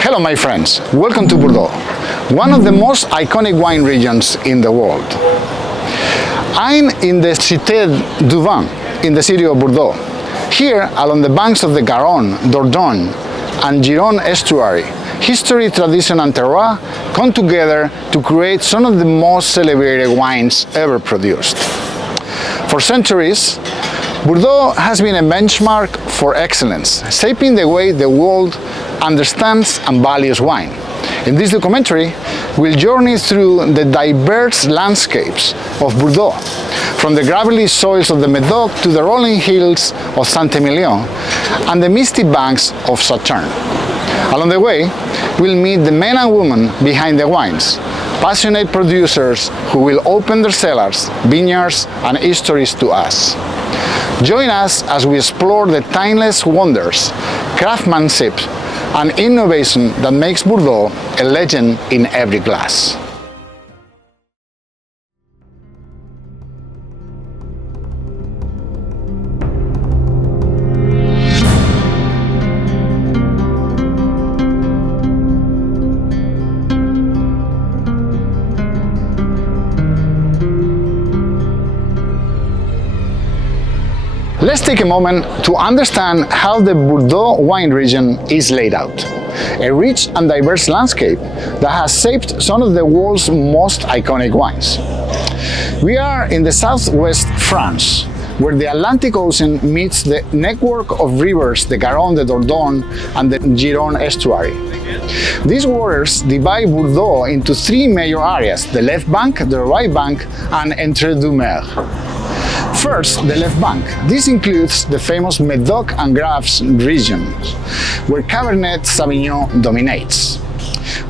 Hello my friends, welcome to Bordeaux, one of the most iconic wine regions in the world. I'm in the Cité du Vin, in the city of Bordeaux. Here, along the banks of the Garonne, Dordogne and Gironde estuary, history, tradition and terroir come together to create some of the most celebrated wines ever produced. For centuries, Bordeaux has been a benchmark for excellence, shaping the way the world understands and values wine. In this documentary, we'll journey through the diverse landscapes of Bordeaux, from the gravelly soils of the Medoc to the rolling hills of Saint-Emilion and the misty banks of Sauternes. Along the way, we'll meet the men and women behind the wines, passionate producers who will open their cellars, vineyards and histories to us. Join us as we explore the timeless wonders, craftsmanship and innovation that makes Bordeaux a legend in every glass. Let's take a moment to understand how the Bordeaux wine region is laid out. A rich and diverse landscape that has shaped some of the world's most iconic wines. We are in the southwest France, where the Atlantic Ocean meets the network of rivers, the Garonne, the Dordogne and the Gironde estuary. These waters divide Bordeaux into three major areas: the left bank, the right bank and Entre-deux-Mers. First, the left bank. This includes the famous Medoc and Graves regions, where Cabernet Sauvignon dominates.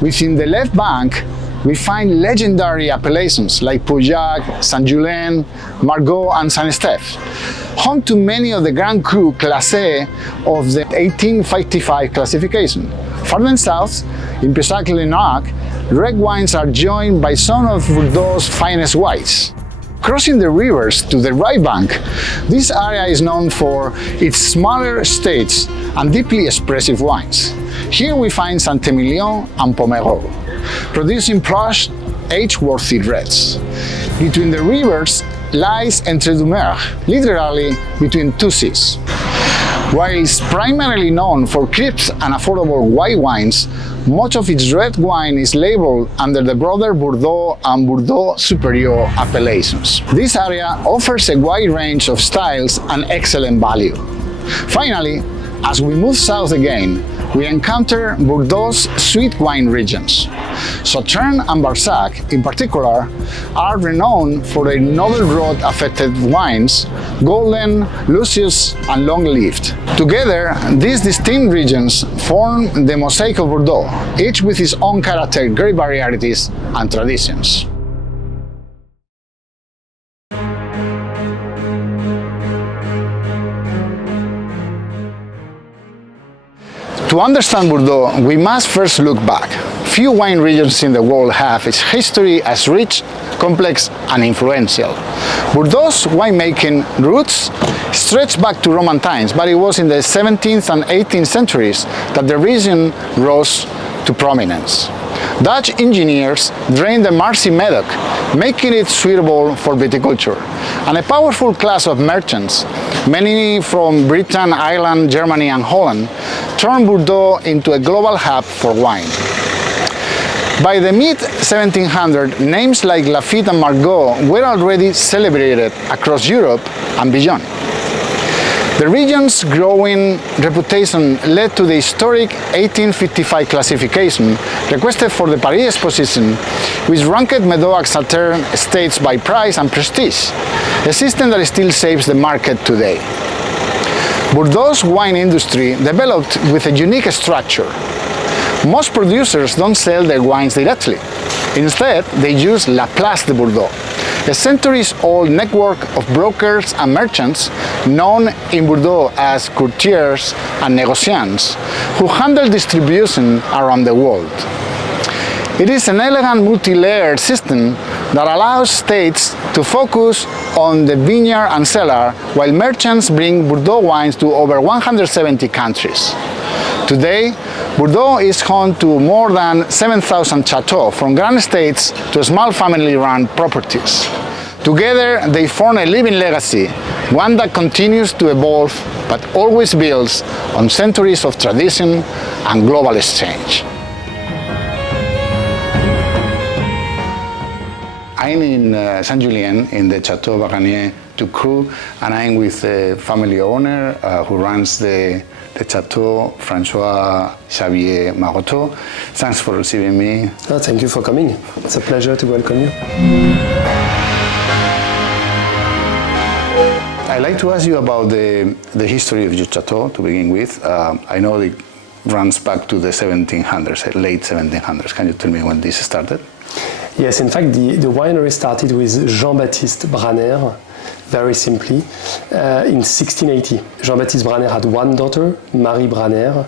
Within the left bank, we find legendary appellations like Pauillac, Saint-Julien, Margaux and Saint-Estèphe, home to many of the Grand Cru Classé of the 1855 classification. Farther south, in Pessac-Lénac, red wines are joined by some of Bordeaux's finest whites. Crossing the rivers to the right bank, this area is known for its smaller estates and deeply expressive wines. Here we find Saint-Emilion and Pomerol, producing plush, age-worthy reds. Between the rivers lies Entre-deux-Mers, literally between two seas. While it's primarily known for crisp and affordable white wines, much of its red wine is labeled under the broader Bordeaux and Bordeaux Superior appellations. This area offers a wide range of styles and excellent value. Finally, as we move south again, we encounter Bordeaux's sweet wine regions. Sauternes and Barsac, in particular, are renowned for their novel rot-affected wines, golden, luscious and long-lived. Together, these distinct regions form the mosaic of Bordeaux, each with its own character, great varieties and traditions. To understand Bordeaux, we must first look back. Few wine regions in the world have its history as rich, complex and influential. Bordeaux's winemaking roots stretch back to Roman times, but it was in the 17th and 18th centuries that the region rose to prominence. Dutch engineers drained the Marcy Meadow, making it suitable for viticulture. And a powerful class of merchants, many from Britain, Ireland, Germany and Holland, turned Bordeaux into a global hub for wine. By the mid-1700s, names like Lafite and Margaux were already celebrated across Europe and beyond. The region's growing reputation led to the historic 1855 classification requested for the Paris Exposition, which ranked Medoc Sauternes estates by price and prestige, a system that still shapes the market today. Bordeaux's wine industry developed with a unique structure. Most producers don't sell their wines directly. Instead, they use La Place de Bordeaux, a centuries-old network of brokers and merchants known in Bordeaux as courtiers and négociants, who handle distribution around the world. It is an elegant multi-layered system that allows states to focus on the vineyard and cellar, while merchants bring Bordeaux wines to over 170 countries. Today, Bordeaux is home to more than 7,000 chateaux, from grand estates to small family-run properties. Together, they form a living legacy, one that continues to evolve but always builds on centuries of tradition and global exchange. I'm in Saint-Julien in the Chateau Baranier du Cru, and I'm with the family owner who runs the Chateau, François Xavier Maroteau. Thanks for receiving me. Oh, thank you for coming. It's a pleasure to welcome you. I'd like to ask you about the history of your chateau to begin with. I know it runs back to the 1700s, late 1700s. Can you tell me when this started? Yes, in fact, the winery started with Jean-Baptiste Braner, very simply, in 1680. Jean-Baptiste Braner had one daughter, Marie Braner,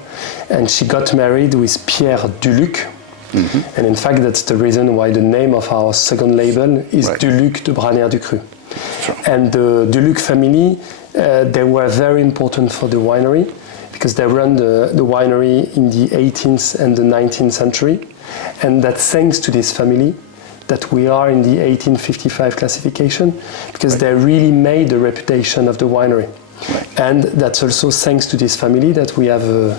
and she got married with Pierre Duluc. Mm-hmm. And in fact, that's the reason why the name of our second label is right. Duluc de Braner du Cru. Sure. And the Duluc family, they were very important for the winery because they ran the winery in the 18th and the 19th century. And that's thanks to this family that we are in the 1855 classification, because right. they really made the reputation of the winery. Right. And that's also thanks to this family that we have the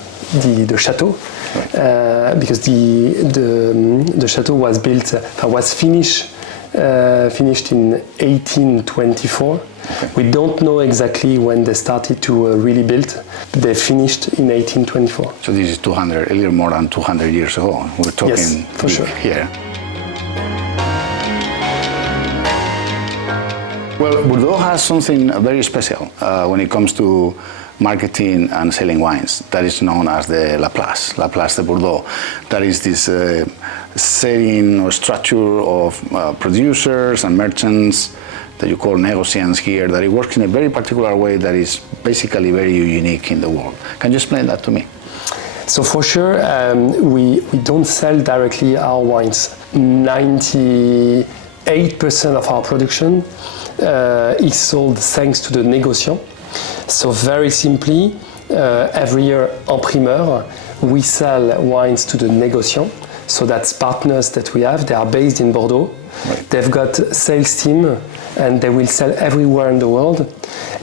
chateau, right. Because the chateau was built, was finished in 1824. Okay. We don't know exactly when they started to really build, but they finished in 1824. So this is 200, a little more than 200 years ago. We're talking yes, for sure. Here. Well, Bordeaux has something very special when it comes to marketing and selling wines. That is known as the La Place de Bordeaux. That is this setting or structure of producers and merchants that you call négociants here, that it works in a very particular way that is basically very unique in the world. Can you explain that to me? So for sure, we don't sell directly our wines. 98% of our production is sold thanks to the négociants. So very simply, every year en primeur, we sell wines to the négociants. So that's partners that we have. They are based in Bordeaux. Right. They've got sales team and they will sell everywhere in the world.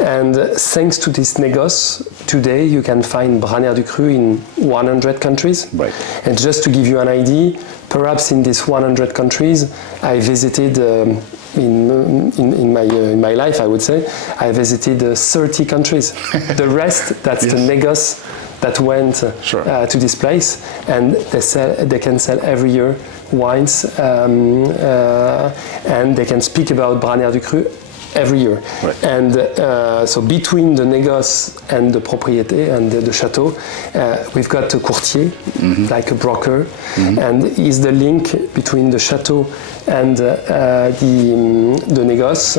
And thanks to this négoce, today you can find Braner du Cru in 100 countries. Right. And just to give you an idea, perhaps in these 100 countries, I visited in my life, I would say, I visited 30 countries. The rest, that's yes. the négoce that went sure. To this place, and they can sell every year wines, and they can speak about Braner du Cru every year. Right. And so between the négoce and the propriété and the chateau, we've got a courtier, mm-hmm. like a broker, mm-hmm. and is the link between the chateau and the négoce.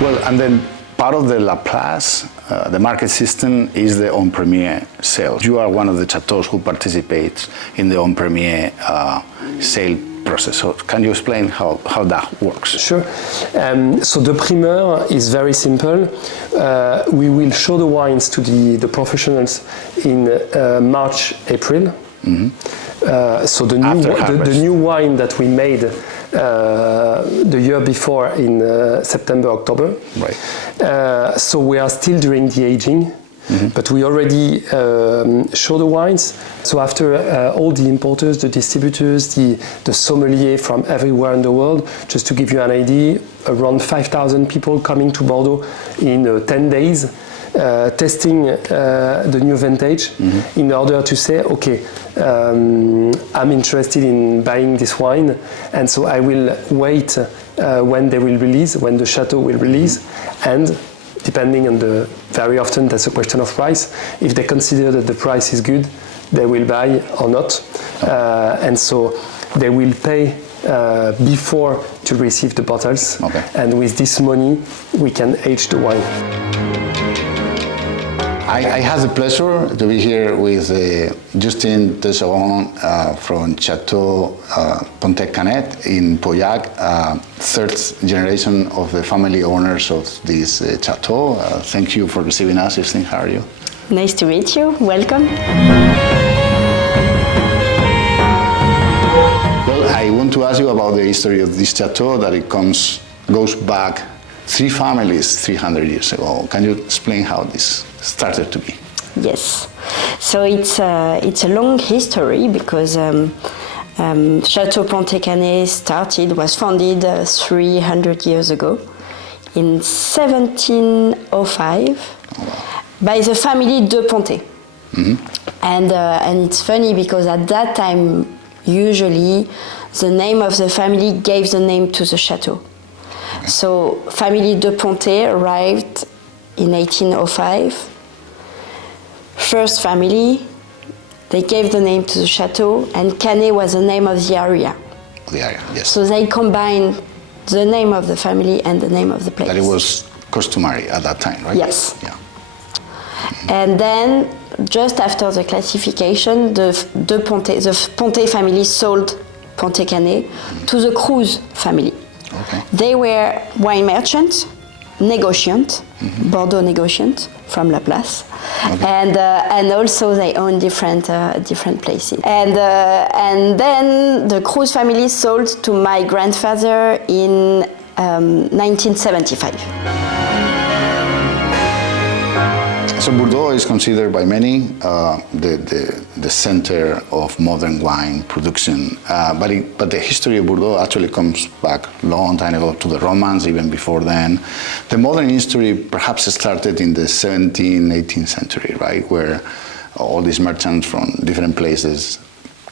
Well, and then part of the Laplace, the market system is the en premier sale. You are one of the chateaux who participates in the en premier sale process. So can you explain how that works? Sure. So the primeur is very simple. We will show the wines to the professionals in March, April. So the new wine that we made the year before in September, October. Right. So we are still doing the aging, but we already show the wines. So after all the importers, the distributors, the sommelier from everywhere in the world, just to give you an idea, around 5,000 people coming to Bordeaux in 10 days, testing the new vintage in order to say, okay, I'm interested in buying this wine, and so I will wait when they will release, when the chateau will release, and depending on very often that's a question of price. If they consider that the price is good, they will buy or not, and so they will pay before to receive the bottles, and with this money we can age the wine. I have the pleasure to be here with Justin Tesseron from Chateau Pontet-Canet in Pauillac, third generation of the family owners of this chateau. Thank you for receiving us, Justin. How are you? Nice to meet you. Welcome. Well, I want to ask you about the history of this chateau, that it goes back 3 families 300 years ago. Can you explain how this started to be? Yes. So it's a long history because Chateau Pontet-Canet was founded 300 years ago in 1705 by the family de Pontet. And it's funny because at that time, usually the name of the family gave the name to the chateau. So family de Pontet arrived in 1805. First family, they gave the name to the chateau, and Canet was the name of the area. The area, yes. So they combined the name of the family and the name of the place. That it was customary at that time, right? Yes. Yeah. And then, just after the classification, the Pontet family sold Pontet-Canet to the Cruz family. Okay. They were wine merchants, negociants, Bordeaux negociants from Laplace, and also they own different places. And then the Cruz family sold to my grandfather in 1975. So Bordeaux is considered by many the center of modern wine production, but the history of Bordeaux actually comes back a long time ago to the Romans, even before then. The modern history perhaps started in the 17th, 18th century, right, where all these merchants from different places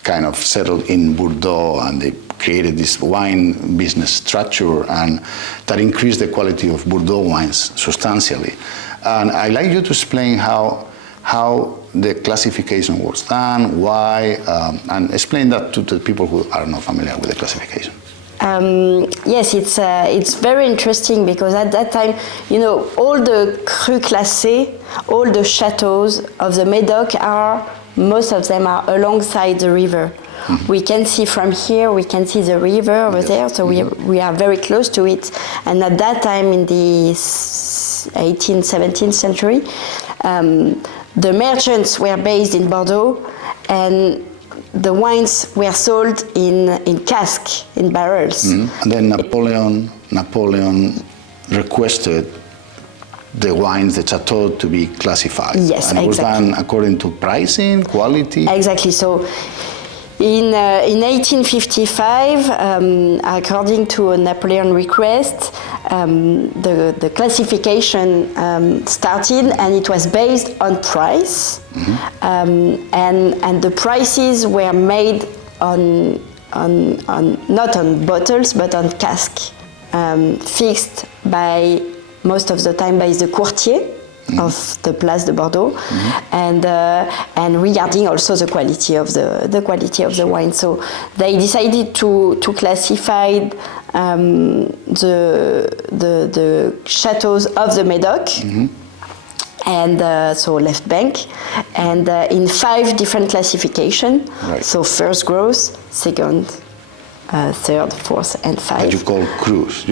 kind of settled in Bordeaux, and they created this wine business structure, and that increased the quality of Bordeaux wines substantially. And I'd like you to explain how the classification was done, why, and explain that to the people who are not familiar with the classification. Yes, it's very interesting because at that time, you know, all the crus classés, all the chateaux of the Médoc most of them are alongside the river. We can see from here, we can see the river over there, so we are very close to it. And at that time, in the 18th, 17th century, the merchants were based in Bordeaux, and the wines were sold in casks, in barrels. And then Napoleon requested the wines, the chateau, to be classified. Yes, and it was done according to pricing, quality. Exactly. So in 1855, according to a Napoleon request, the classification started, and it was based on price, and the prices were made on not on bottles but on casks, fixed by most of the time by the courtier, of the Place de Bordeaux, and regarding also the quality of the wine. So they decided to classify the chateaux of the Medoc. And so left bank, and in 5 different classifications. Right. So first growth, second, third, fourth, and 5. That you call crus.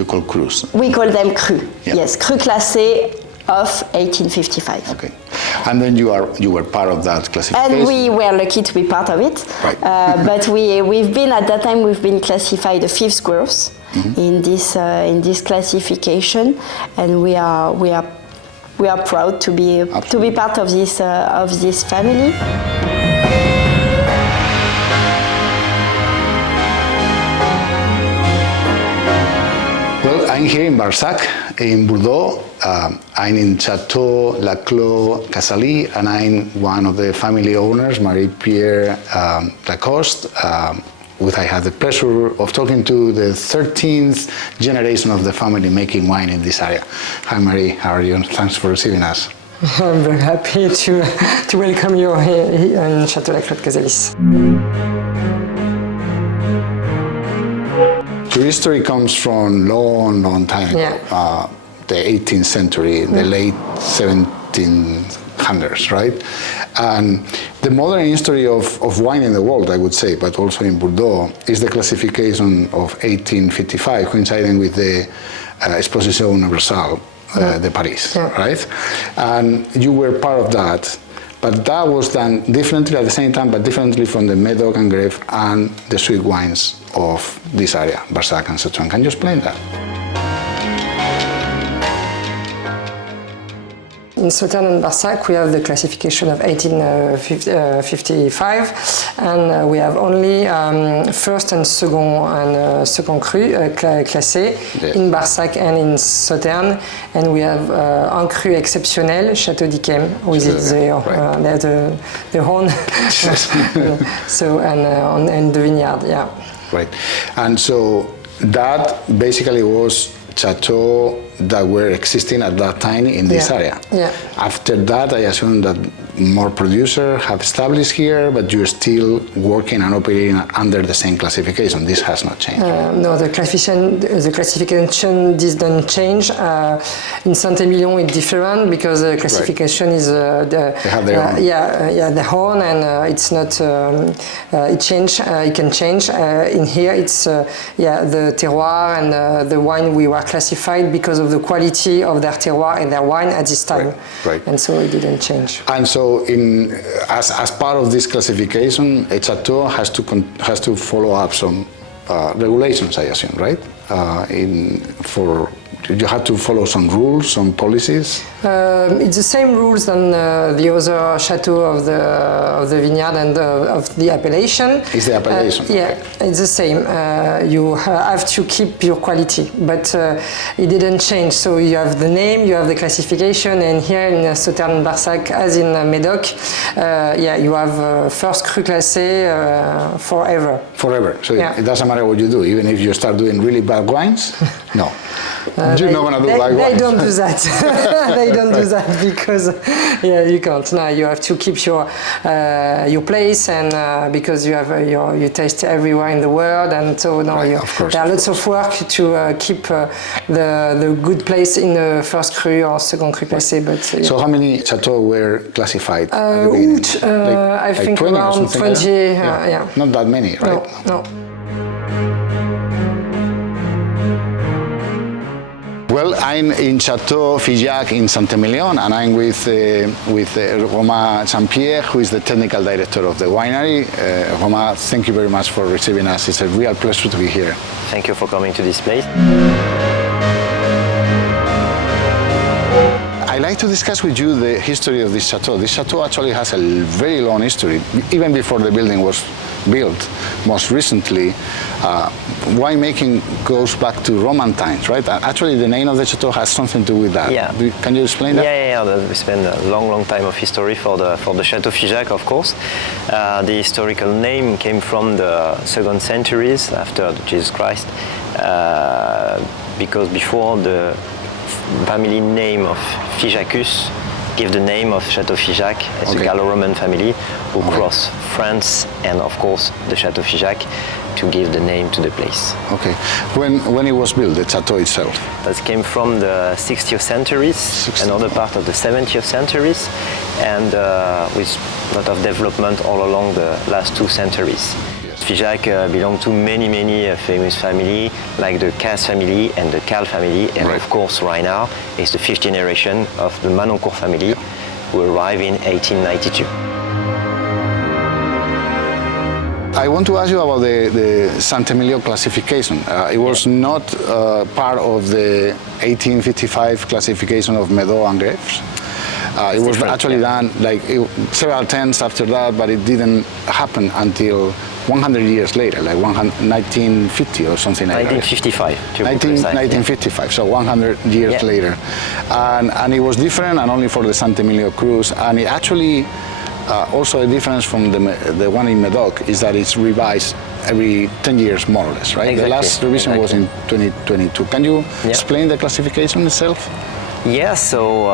We call them cru. Yeah. Yes, cru classé of 1855. Okay. And then you were part of that classification. And we were lucky to be part of it. Right. But we've been at that time classified the 5th growth in this classification, and we are proud to be part of this family. Well, I'm here in Barsac, in Bordeaux. I'm in Chateau Laclos Casalis, and I'm one of the family owners, Marie-Pierre Lacoste. I had the pleasure of talking to the 13th generation of the family making wine in this area. Hi Marie, how are you? Thanks for receiving us. I'm very happy to welcome you here in Chateau Laclos Casalis. Your history comes from long time ago, Yeah. The 18th century, the late 1700s, right? And the modern history of wine in the world, I would say, but also in Bordeaux, is the classification of 1855, coinciding with the Exposition Universelle de Paris, right? And you were part of that, but that was done differently at the same time, but differently from the Medoc and Grève and the sweet wines of this area, Barsac and Sauternes. Can you explain that? In Sauternes and Barsac, we have the classification of 1855, and we have only first and second cru classé in Barsac and in Sauternes, and we have un cru exceptionnel, Château d'Yquem, with the horn, so and the vineyard, yeah. Right, and so that basically was chateau that were existing at that time in this area. Yeah. After that, I assume that more producers have established here, but you're still working and operating under the same classification. This has not changed. No, the classification didn't change. In Saint-Emilion, it's different because the classification is they have their own. the horn, and it's not. It change. It can change. In here, it's the terroir and the wine we were classified because of the quality of their terroir and their wine at this time. Right. And so it didn't change. And so, as part of this classification, a chateau has to follow up some regulations, I assume, right? You have to follow some rules, some policies. It's the same rules than the other chateau of the vineyard and of the appellation. It's the appellation. It's the same. You have to keep your quality, but it didn't change. So you have the name, you have the classification, and here in Sauternes and Barsac, as in Medoc, you have first cru classé forever. Forever. So it doesn't matter what you do, even if you start doing really bad wines. No. You're not gonna do bad wines. They don't do that. They don't do that because you can't. No, you have to keep your place, and because you have you taste everywhere in the world, and so there are lots of work to keep the good place in the first cru or second cru classé. But so how many chateaux were classified at the beginning? I think 20 around 20. Not that many, right? No. Well, I'm in Chateau Figeac in Saint-Emilion, and I'm with Romain Saint-Pierre, who is the technical director of the winery. Romain, thank you very much for receiving us. It's a real pleasure to be here. Thank you for coming to this place. I'd like to discuss with you the history of this chateau. This chateau actually has a very long history, even before the building was built. Most recently, winemaking goes back to Roman times, right? Actually, the name of the chateau has something to do with that. Yeah. Can you explain that? Yeah. We spend a long time of history for the Chateau Figeac, of course. The historical name came from the 2nd centuries after Jesus Christ, because before the family name of Figacus give the name of Chateau Figeac. It's a Gallo-Roman family who crossed France and of course the Chateau Figeac to give the name to the place. Okay. When it was built, the chateau itself? That came from the 60th centuries, another part of the 70th centuries, and with a lot of development all along the last 2 centuries. Figeac belonged to many famous families, like the Cazes family and the Cal family, and of course right now is the 5th generation of the Manoncourt family, who arrived in 1892. I want to ask you about the Saint-Emilion classification. It was not part of the 1855 classification of Medoc and grapes. It was actually done like several attempts after that, but it didn't happen until 100 years later, like 1950 or something like 1955, that. 1955, so 100 years later. And it was different, and only for the Saint-Emilion cruise. And it actually, also a difference from the one in Medoc is that it's revised every 10 years more or less, right? Exactly. The last revision was in 2022. Can you explain the classification itself? Yeah, so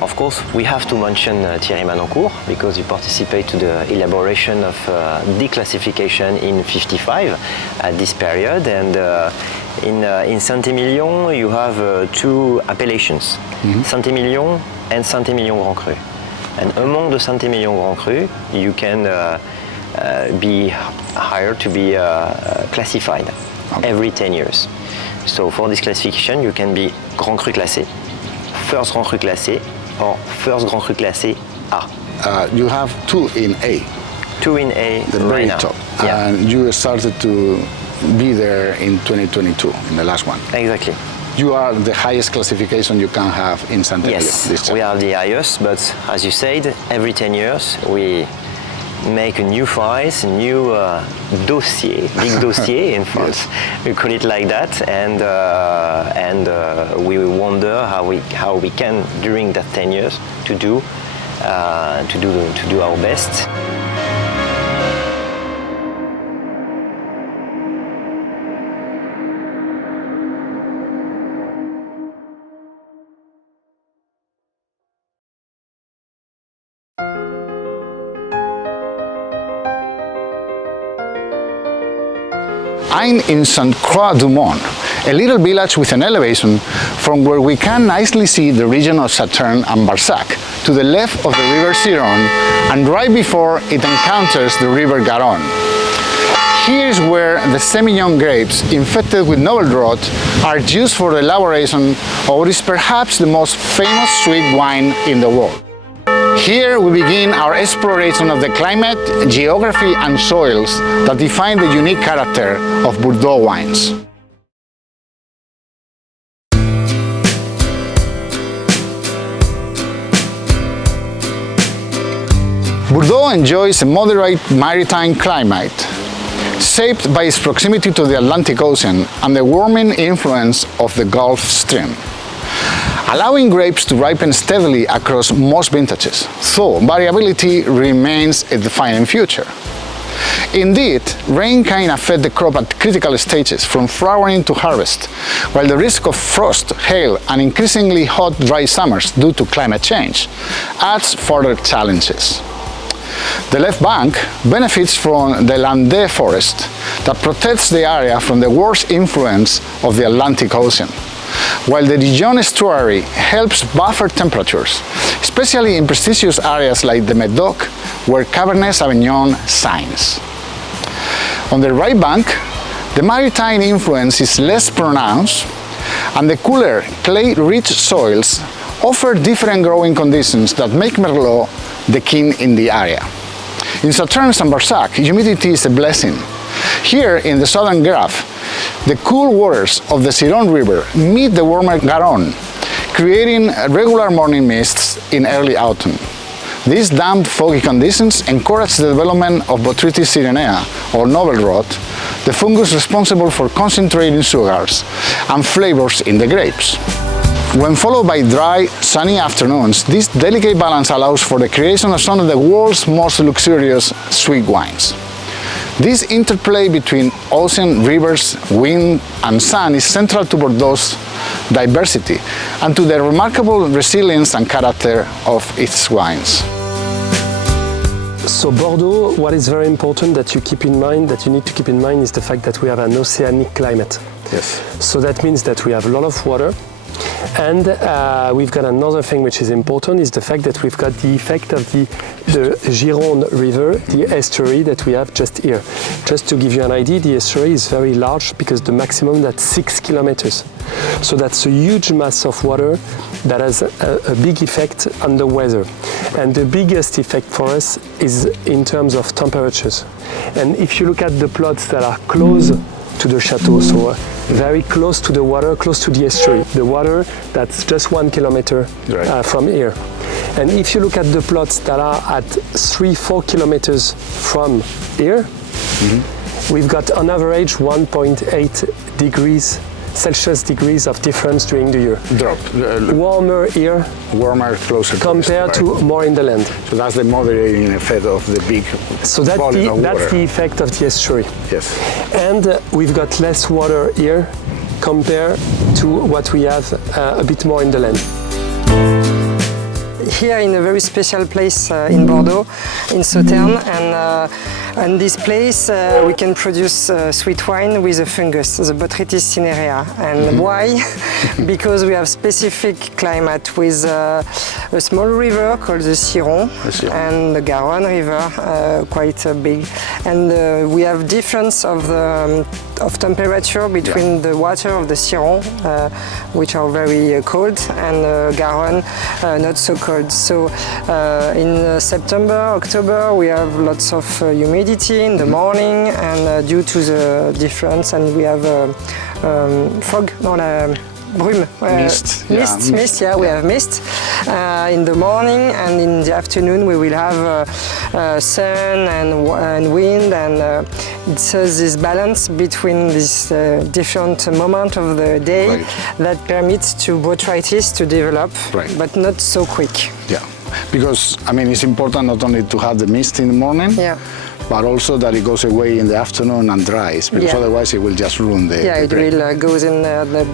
of course we have to mention Thierry Manoncourt because he participated to the elaboration of declassification in 55 at this period, and in Saint-Emilion you have 2 appellations, Saint-Emilion and Saint-Emilion Grand Cru. And among the Saint-Emilion Grand Cru you can be hired to be classified every 10 years. So for this classification you can be Grand Cru classé, First Grand Cru classé, or First Grand Cru classé A. You have 2 in A. 2 in A, the very top. Yeah. And you started to be there in 2022, in the last one. Exactly. You are the highest classification you can have in Saint-Emilion. Yes, we are the highest, but as you said, every 10 years we make a new files, a new dossier, big dossier in France. We call it like that, and we wonder how we can during that 10 years to do our best. I'm in Sainte-Croix-du-Mont, a little village with an elevation from where we can nicely see the region of Sauternes and Barsac, to the left of the river Ciron and right before it encounters the river Garonne. Here is where the Semillon grapes infected with novel rot are used for the elaboration of what is perhaps the most famous sweet wine in the world. Here we begin our exploration of the climate, geography and soils that define the unique character of Bordeaux wines. Bordeaux enjoys a moderate maritime climate, shaped by its proximity to the Atlantic Ocean and the warming influence of the Gulf Stream, allowing grapes to ripen steadily across most vintages, though variability remains a defining feature. Indeed, rain can affect the crop at critical stages, from flowering to harvest, while the risk of frost, hail, and increasingly hot, dry summers due to climate change adds further challenges. The left bank benefits from the Landais forest that protects the area from the worst influence of the Atlantic Ocean, while the Dijon estuary helps buffer temperatures, especially in prestigious areas like the Medoc, where Cabernet Sauvignon shines. On the right bank, the maritime influence is less pronounced, and the cooler, clay-rich soils offer different growing conditions that make Merlot the king in the area. In Sauternes and Barsac, humidity is a blessing. Here in the southern Graphe, the cool waters of the Ciron River meet the warmer Garonne, creating regular morning mists in early autumn. These damp, foggy conditions encourage the development of Botrytis cyrenea, or novel rot, the fungus responsible for concentrating sugars and flavors in the grapes. When followed by dry, sunny afternoons, this delicate balance allows for the creation of some of the world's most luxurious sweet wines. This interplay between ocean, rivers, wind and sun is central to Bordeaux's diversity and to the remarkable resilience and character of its wines. So Bordeaux, what is very important that you need to keep in mind is the fact that we have an oceanic climate. Yes. So that means that we have a lot of water, and we've got another thing which is important is the fact that we've got the effect of the Gironde River, the estuary that we have just here. Just to give you an idea, the estuary is very large because the maximum that's 6 kilometers. So that's a huge mass of water that has a big effect on the weather. And the biggest effect for us is in terms of temperatures. And if you look at the plots that are close to the chateau, so very close to the water, close to the estuary. The water that's just 1 kilometer from here. And if you look at the plots that are at 3-4 kilometers from here, we've got on average 1.8 degrees Celsius degrees of difference during the year. Drop. Warmer here, Warmer, closer compared to more in the land. So that's the moderating effect of the big So that's the effect of the estuary. Yes. And we've got less water here compared to what we have a bit more in the land. Here in a very special place in Bordeaux, in Sauternes, and this place we can produce sweet wine with a fungus, the Botrytis cinerea. And why? Because we have specific climate with a small river called the Ciron and the Garonne river, quite big. And we have difference of temperature between the water of the Ciron, which are very cold, and the Garonne not so cold. So in September, October, we have lots of humidity in the morning, and due to the difference, and we have fog, brume. Mist. Mist, we have mist in the morning, and in the afternoon we will have sun and wind, and it's this balance between this different moment of the day that permits to botrytis to develop, but not so quick. Yeah, because I mean it's important not only to have the mist in the morning, but also that it goes away in the afternoon and dries, because otherwise it will just ruin the it will goes in the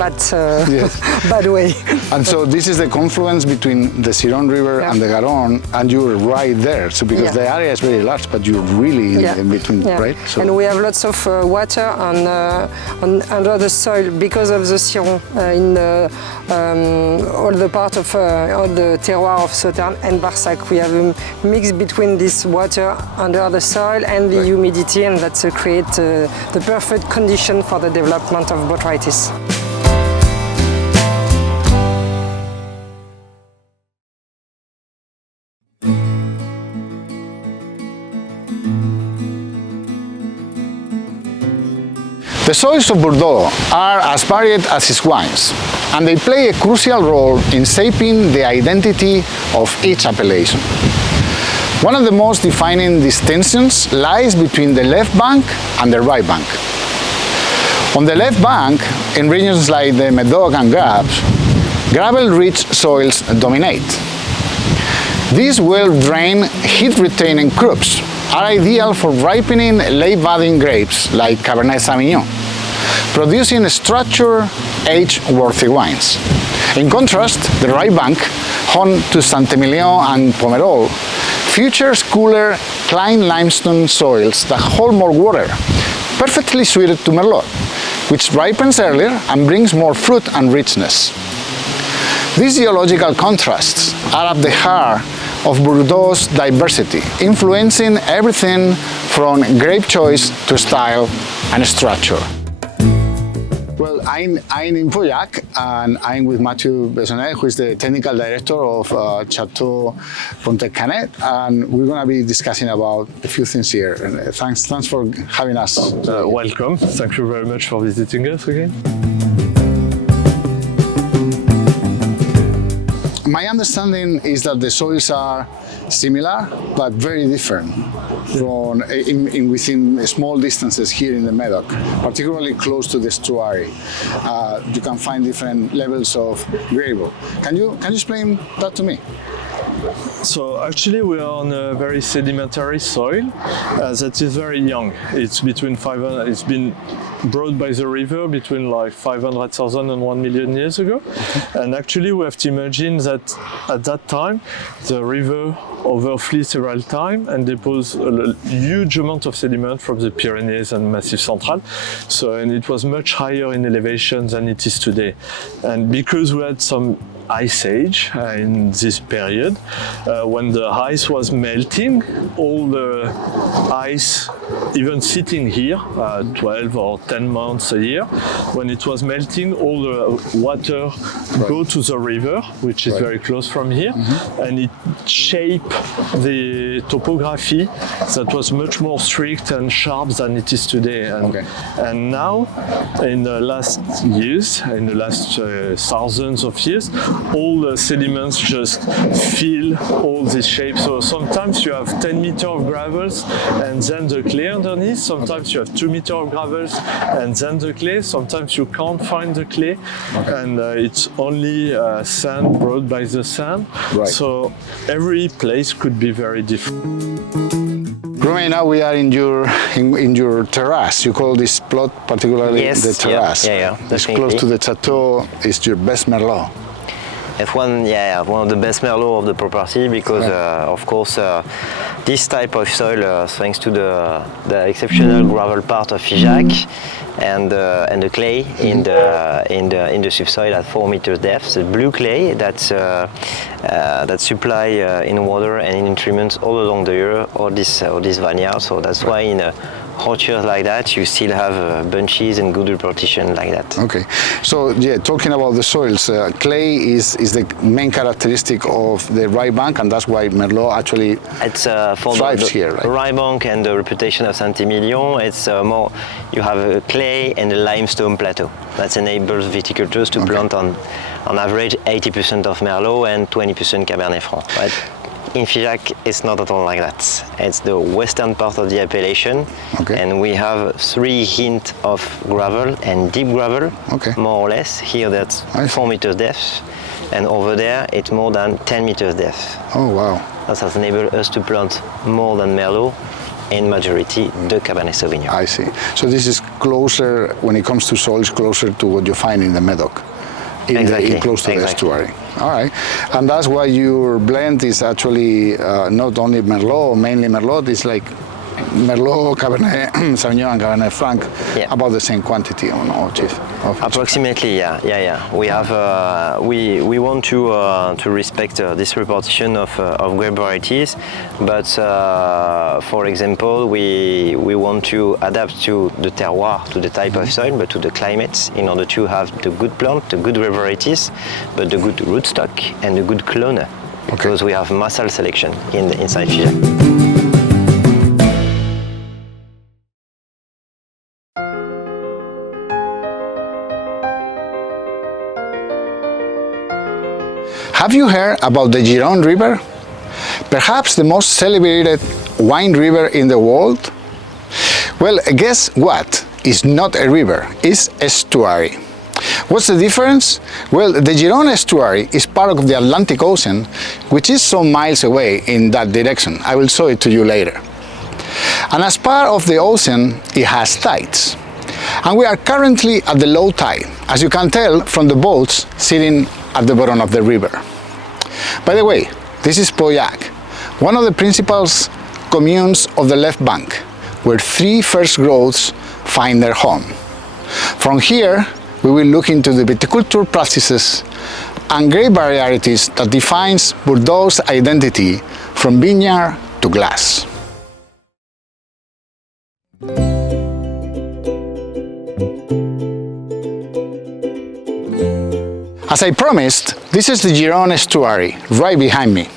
bad way. And so this is the confluence between the Ciron River and the Garonne, and you're right there. So because the area is very large, but you're really in between, right? So and we have lots of water under the soil because of the Ciron in all the part of all the terroir of Sauternes and Barsac. We have a mix between this water under the soil and the humidity, and that's create the perfect condition for the development of botrytis. the soils of Bordeaux are as varied as its wines, and they play a crucial role in shaping the identity of each appellation. One of the most defining distinctions lies between the left bank and the right bank. On the left bank, in regions like the Médoc and Gauche, gravel-rich soils dominate. These well-drained, heat-retaining crops are ideal for ripening late-budding grapes like Cabernet Sauvignon, producing structured, age-worthy wines. In contrast, the right bank, home to Saint-Emilion and Pomerol, features cooler, cline limestone soils that hold more water, perfectly suited to Merlot, which ripens earlier and brings more fruit and richness. These geological contrasts are at the heart of Bordeaux's diversity, influencing everything from grape choice to style and structure. Well, I'm in Pauillac, and I'm with Mathieu Besonnet, who is the technical director of Chateau Pontet-Canet, and we're going to be discussing about a few things here. And thanks for having us. Welcome. Thank you very much for visiting us again. My understanding is that the soils are similar but very different from within small distances here in the Médoc, particularly close to the estuary. You can find different levels of gravel. Can you explain that to me? So actually we are on a very sedimentary soil that is very young. It's between 500, it's been brought by the river between like 500,000 and 1 million years ago. And actually we have to imagine that at that time the river overflowed several times and deposed a huge amount of sediment from the Pyrenees and Massif Central. So, and it was much higher in elevation than it is today. And because we had some ice age in this period, when the ice was melting, all the ice, even sitting here 12 or 10 months a year, when it was melting, all the water go to the river, which is very close from here, and it shaped the topography that was much more strict and sharp than it is today. And now, in the last years, in the last thousands of years, all the sediments just fill all these shapes. So sometimes you have 10 meters of gravels and then the clay underneath. Sometimes you have 2 meters of gravels and then the clay. Sometimes you can't find the clay, and it's only sand brought by the sand. So every place could be very different. Romain, now we are in your terrace. You call this plot particularly the terrace. Yeah, It's close to the chateau. It's your best Merlot. It's one of the best Merlot of the property because, of course, this type of soil, thanks to the exceptional gravel part of Figeac and the clay in the subsoil at 4 meters depth, the blue clay that supply in water and in nutrients all along the year, all this vineyard. So that's why in hot years like that, you still have bunches and good repartition like that. Okay, so yeah, talking about the soils, clay is the main characteristic of the rye bank, and that's why Merlot actually thrives here. Right? Rye bank and the reputation of Saint-Emilion, it's more, you have a clay and a limestone plateau. That enables viticultures to plant on average 80% of Merlot and 20% Cabernet Franc. Right? In Figeac, it's not at all like that. It's the western part of the appellation, and we have 3 hints of gravel and deep gravel, more or less. Here that's 4 meters depth, and over there it's more than 10 meters depth. Oh wow! That has enabled us to plant more than Merlot, in majority the Cabernet Sauvignon. I see. So this is closer, when it comes to soils, closer to what you find in the Medoc. Close to the estuary. All right, and that's why your blend is actually not only Merlot, mainly Merlot. It's like Merlot, Cabernet Sauvignon, and Cabernet Franc, about the same quantity on each. Approximately, yeah. We have we want to respect this repartition of grape varieties, but for example, we want to adapt to the terroir, to the type of soil, but to the climate, in order to have the good plant, the good grape varieties, but the good rootstock and the good clone, because we have massal selection inside Figeac. Have you heard about the Gironde River? Perhaps the most celebrated wine river in the world? Well, guess what? It's not a river, it's estuary. What's the difference? Well, the Gironde estuary is part of the Atlantic Ocean, which is some miles away in that direction. I will show it to you later. And as part of the ocean, it has tides. And we are currently at the low tide, as you can tell from the boats sitting at the bottom of the river. By the way, this is Pauillac, one of the principal communes of the left bank, where 3 first growths find their home. From here, we will look into the viticulture practices and grape varieties that defines Bordeaux's identity from vineyard to glass. As I promised, this is the Gironde estuary, right behind me.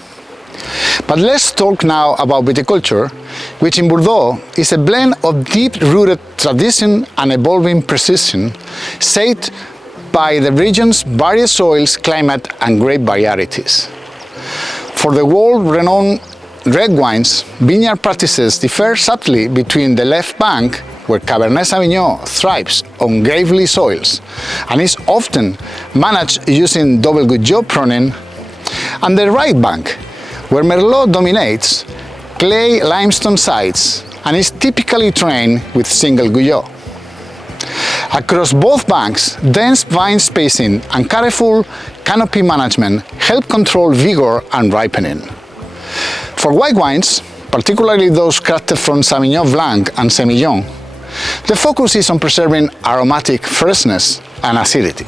But let's talk now about viticulture, which in Bordeaux is a blend of deep-rooted tradition and evolving precision, shaped by the region's various soils, climate, and grape varieties. For the world-renowned red wines, vineyard practices differ subtly between the left bank, where Cabernet Sauvignon thrives on gravelly soils and is often managed using double good job pruning, and the right bank, Where Merlot dominates, clay limestone sites and is typically trained with single guyot. Across both banks, dense vine spacing and careful canopy management help control vigor and ripening. For white wines, particularly those crafted from Sauvignon Blanc and Semillon, the focus is on preserving aromatic freshness and acidity.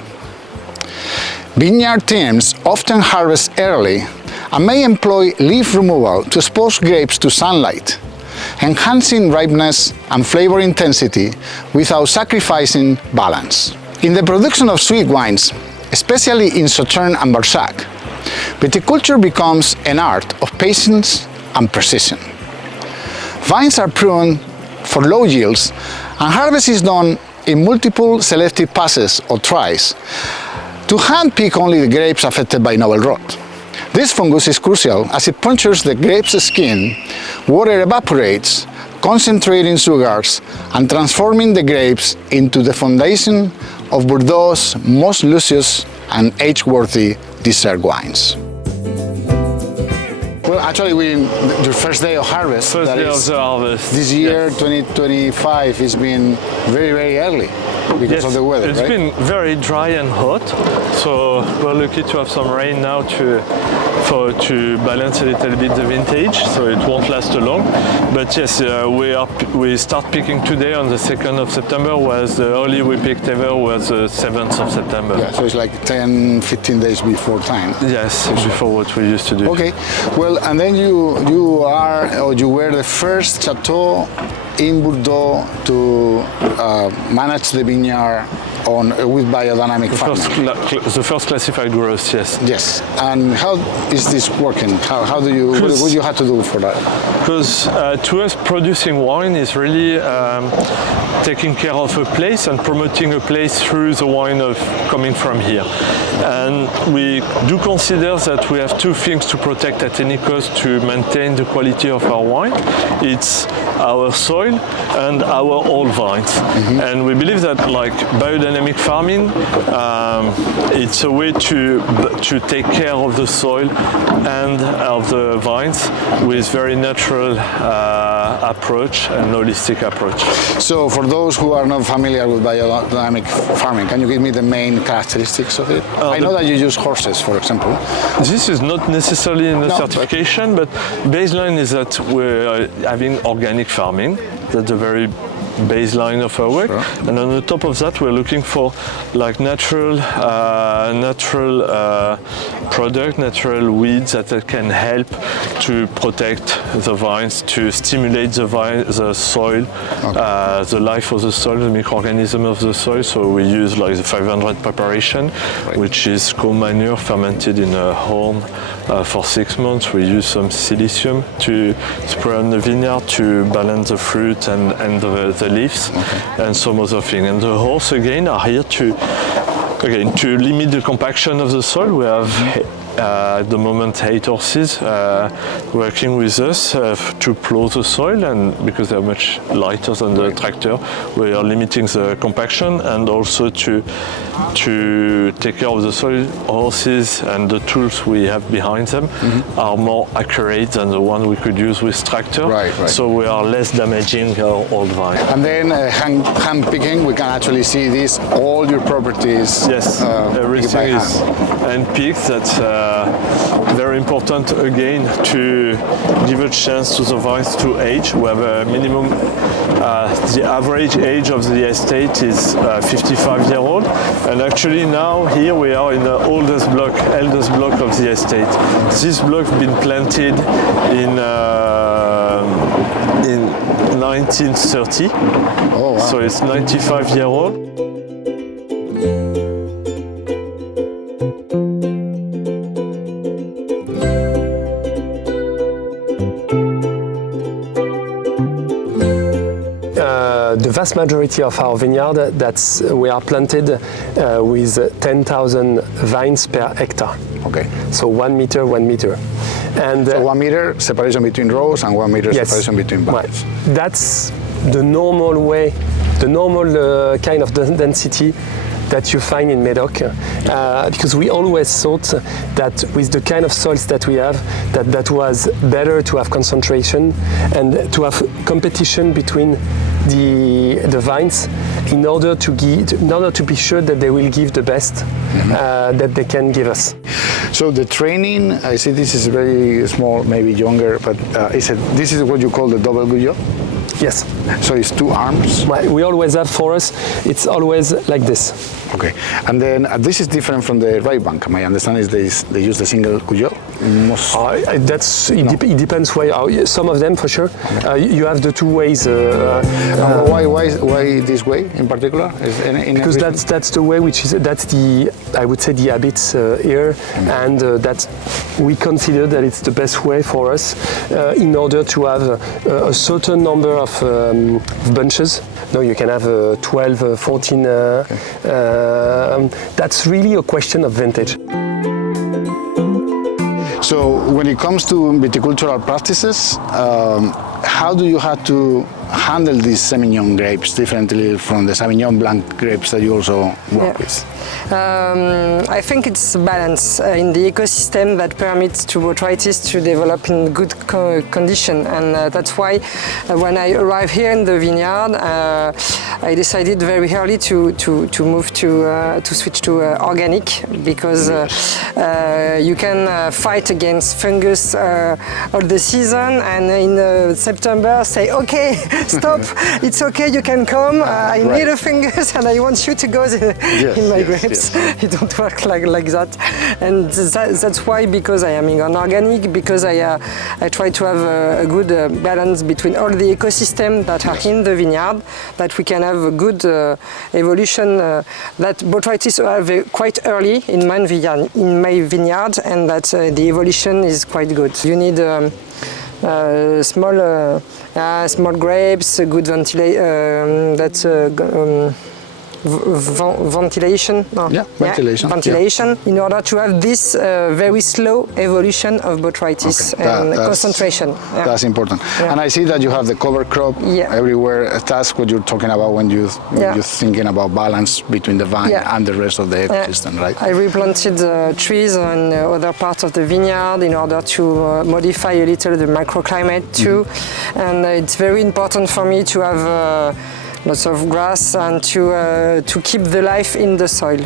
Vineyard teams often harvest early and may employ leaf removal to expose grapes to sunlight, enhancing ripeness and flavor intensity without sacrificing balance. In the production of sweet wines, especially in Sauternes and Barsac, viticulture becomes an art of patience and precision. Vines are pruned for low yields, and harvest is done in multiple selective passes or tries to hand-pick only the grapes affected by novel rot. This fungus is crucial as it punctures the grape's skin, water evaporates, concentrating sugars and transforming the grapes into the foundation of Bordeaux's most luscious and age-worthy dessert wines. Well, actually, your first day of harvest. First day of the harvest. This year, yes. 2025, has been very, very early because of the weather, It's been very dry and hot, so we're lucky to have some rain now to balance a little bit the vintage, so it won't last long. But yes, we start picking today on the 2nd of September, whereas the early we picked ever was the 7th of September. Yeah, so it's like 10, 15 days before time. Yes, before what we used to do. Okay, well, and then you were the first chateau in Bordeaux to manage the vineyard with biodynamic farming. The first classified growth, yes. Yes, and how is this working? What do you have to do for that? Because to us, producing wine is really taking care of a place and promoting a place through the wine coming from here. And we do consider that we have two things to protect at any cost to maintain the quality of our wine. It's our soil and our old vines. Mm-hmm. And we believe that, like biodynamic farming, it's a way to take care of the soil and of the vines with very natural approach and holistic approach. So for those who are not familiar with biodynamic farming, can you give me the main characteristics of it? I know that you use horses, for example. This is not necessarily in the certification, but baseline is that we're having organic farming. That's a very baseline of our work. Sure. And on the top of that, we're looking for like natural product, natural weeds that can help to protect the vines, to stimulate the soil, okay. The life of the soil, the microorganism of the soil. So we use like the 500 preparation, right. Which is co-manure fermented in a horn for 6 months. We use some silicium to spray on the vineyard to balance the fruit and the leaves, okay. And some other thing. And the horse again are here to limit the compaction of the soil. We have at the moment 8 horses working with us to plow the soil, and because they're much lighter than the tractor, we are limiting the compaction, and also to take care of the soil. Horses and the tools we have behind them are more accurate than the one we could use with tractor. Right. So we are less damaging our old vine. And then hand picking, we can actually see this, all your properties. Yes, everything is hand picked. That's very important again to give a chance to the vines to age. We have a minimum, the average age of the estate is 55-year-old, and actually now here we are in the eldest block of the estate. This block has been planted in 1930, oh, wow. So it's 95-year-old. The vast majority of our vineyard, we are planted with 10,000 vines per hectare. Okay. So 1 meter, 1 meter. And so 1 meter separation between rows and 1 meter yes, separation between vines. That's the normal way, the normal kind of density that you find in Medoc, because we always thought that with the kind of soils that we have, that was better to have concentration and to have competition between the vines in order to be sure that they will give the best that they can give us. So the training, I see this is very small, maybe younger, but this is what you call the double guyot? Yes. So it's 2 arms? We always have for us, it's always like this. Okay, and then this is different from the right bank. My understanding is they use the single guyot. It depends why. Some of them for sure. Okay. You have the 2 ways. Why this way in particular? Because that's the way that's the, I would say, the habits here, and that we consider that it's the best way for us in order to have a certain number of bunches. No, you can have 12, 14. That's really a question of vintage. So when it comes to viticultural practices, how do you have to handle these Semillon grapes differently from the Sauvignon Blanc grapes that you also work with? I think it's balance in the ecosystem that permits to botrytis to develop in good condition, and that's why when I arrived here in the vineyard, I decided very early to move to switch to organic, because you can fight against fungus all the season, and in September say, okay, stop, it's okay, you can come, I need a fungus and I want you to go in my grapes. Yes. It don't work like that, and that's why, because I am in organic, because I try to have a good balance between all the ecosystem that are in the vineyard, that we can have a good evolution, that botrytis have quite early in my vineyard, and that the evolution is quite good. You need small grapes, good ventilation. Ventilation, in order to have this very slow evolution of botrytis and concentration. That's important. Yeah. And I see that you have the cover crop everywhere. That's what you're talking about when you're thinking about balance between the vine and the rest of the ecosystem, right? I replanted trees on other parts of the vineyard in order to modify a little the microclimate too. And it's very important for me to have lots of grass and to keep the life in the soil.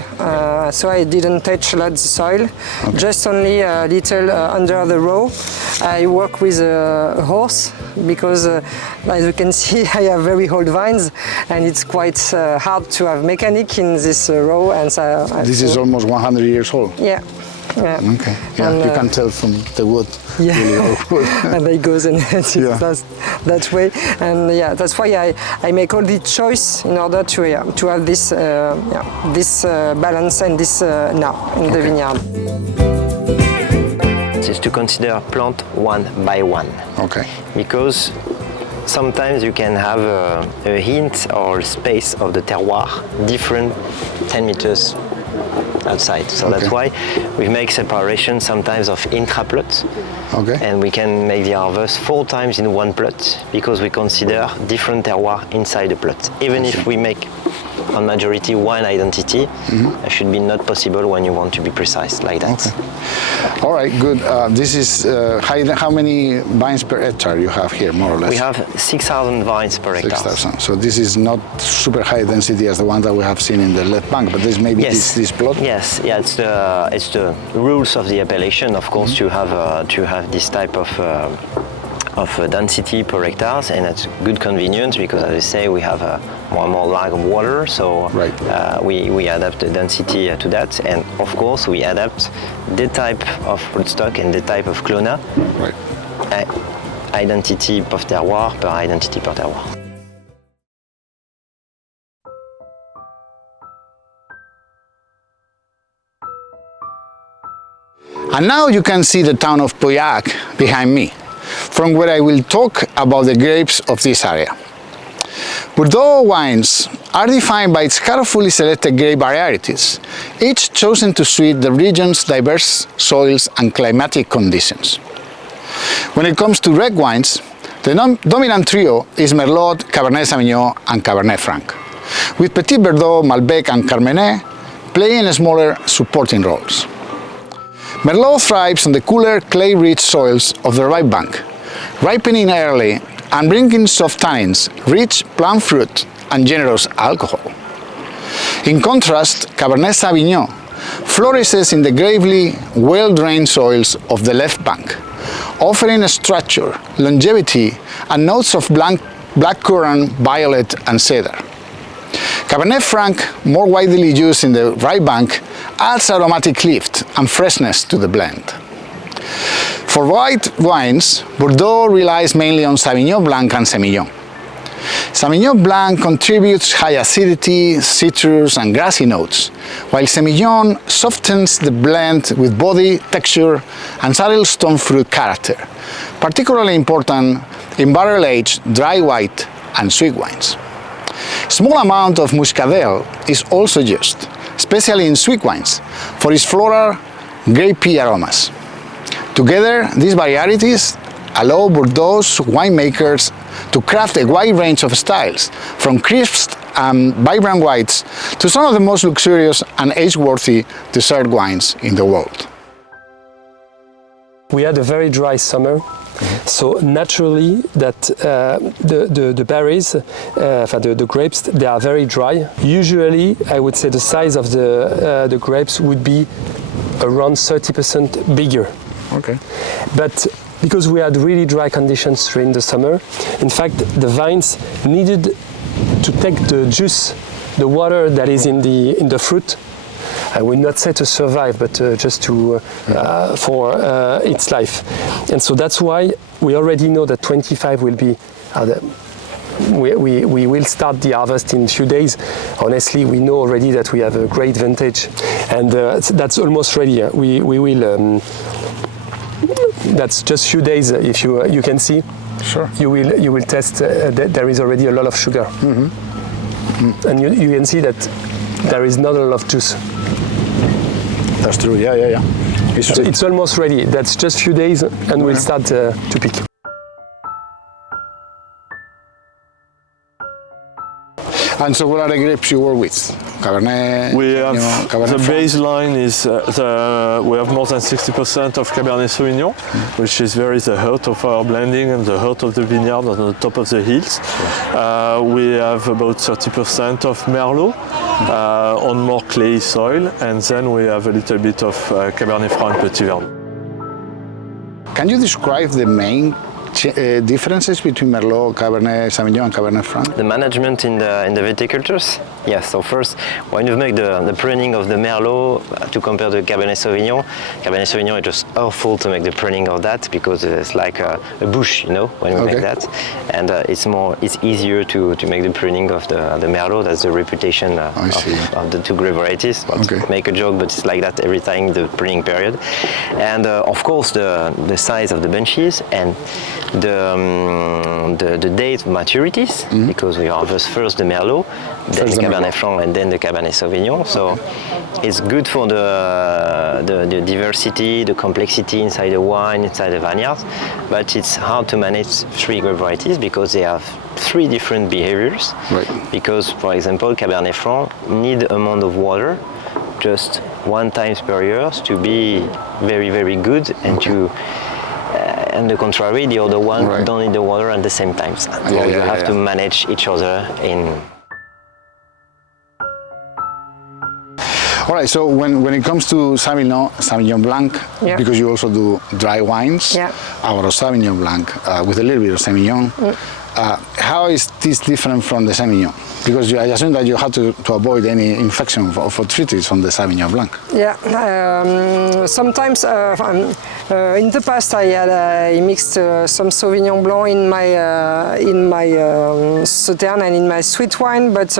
So I didn't touch a lot the soil, just only a little under the row. I work with a horse because, as you can see, I have very old vines, and it's quite hard to have mechanic in this row. And so this is almost 100 years old. Yeah. Yeah. Okay. Yeah, and, you can tell from the wood. Yeah. Really old wood. And it goes and that way. And that's why I make all the choice in order to have this this balance and this now in the vineyard. It's to consider plant one by one. Okay. Because sometimes you can have a hint or space of the terroir different 10 meters outside. So that's why we make separation sometimes of intra-plot. And we can make the harvest 4 times in one plot, because we consider different terroir inside the plot. Even if we make on majority one identity, it should be not possible when you want to be precise like that. Okay. All right, good. This is how many vines per hectare you have here, more or less? We have 6,000 vines per hectare. 6,000. So this is not super high density as the one that we have seen in the left bank, but this maybe this plot. Yes, yeah, it's the rules of the appellation, of course, to have this type of density per hectares, and it's good convenience because, as I say, we have more and more lag of water, so we adapt the density to that, and of course we adapt the type of rootstock and the type of clona. Identity per terroir per identity per terroir. And now you can see the town of Pauillac behind me, from where I will talk about the grapes of this area. Bordeaux wines are defined by its carefully selected grape varieties, each chosen to suit the region's diverse soils and climatic conditions. When it comes to red wines, the dominant trio is Merlot, Cabernet Sauvignon and Cabernet Franc, with Petit Verdot, Malbec and Carmenet playing smaller supporting roles. Merlot thrives on the cooler, clay-rich soils of the right bank, ripening early and bringing soft tannins, rich plum fruit and generous alcohol. In contrast, Cabernet Sauvignon flourishes in the gravely well-drained soils of the left bank, offering structure, longevity and notes of blackcurrant, violet and cedar. Cabernet Franc, more widely used in the right bank, adds aromatic lift and freshness to the blend. For white wines, Bordeaux relies mainly on Sauvignon Blanc and Semillon. Sauvignon Blanc contributes high acidity, citrus and grassy notes, while Semillon softens the blend with body, texture and subtle stone fruit character, particularly important in barrel-aged dry white and sweet wines. Small amount of muscadel is also used, especially in sweet wines, for its floral, grapey aromas. Together, these varieties allow Bordeaux winemakers to craft a wide range of styles, from crisp and vibrant whites to some of the most luxurious and age-worthy dessert wines in the world. We had a very dry summer, so naturally that the berries, the grapes, they are very dry. Usually, I would say the size of the grapes would be around 30% bigger. Okay. But because we had really dry conditions during the summer, in fact, the vines needed to take the juice, the water that is in the fruit. I will not say to survive, but just to for its life. And so that's why we already know that 25 will be. We will start the harvest in a few days. Honestly, we know already that we have a great vintage, and that's almost ready. We will. That's just few days. If you can see, sure, you will test that there is already a lot of sugar, and you can see that there is not a lot of juice. That's true. Yeah. It's almost ready. That's just few days, and we'll start to pick. And so what are the grapes you work with? Cabernet? We have Cabernet the Franc? baseline is we have more than 60% of Cabernet Sauvignon, which is the heart of our blending and the heart of the vineyard on the top of the hills. We have about 30% of Merlot on more clay soil, and then we have a little bit of Cabernet Franc Petit Verdot. Can you describe the main differences between Merlot, Cabernet Sauvignon and Cabernet Franc? The management in the viticultures? Yes, so first, when you make the pruning of the Merlot to compare to Cabernet Sauvignon is just awful to make the pruning of that because it's like a bush, when we make that. And it's easier to make the pruning of the Merlot. That's the reputation of the two grape varieties. Make a joke, but it's like that every time the pruning period. And of course, the size of the benches and the date of maturities, because we harvest first the Merlot, then the Cabernet Franc, and then the Cabernet Sauvignon. So it's good for the diversity, the complexity inside the wine, inside the vineyards. But it's hard to manage three grape varieties because they have three different behaviors. Right. Because, for example, Cabernet Franc need amount of water just 1 time per year to be very, very good and to. And the contrary, the other one don't need the water at the same time. So you have to manage each other in. All right, so when it comes to Sauvignon Blanc, because you also do dry wines, our Sauvignon Blanc with a little bit of Semillon, how is this different from the Semillon? Because I assume that you have to avoid any infection of botrytis on the Sauvignon Blanc. Yeah, sometimes in the past I mixed some Sauvignon Blanc in my Sauterne and in my sweet wine, but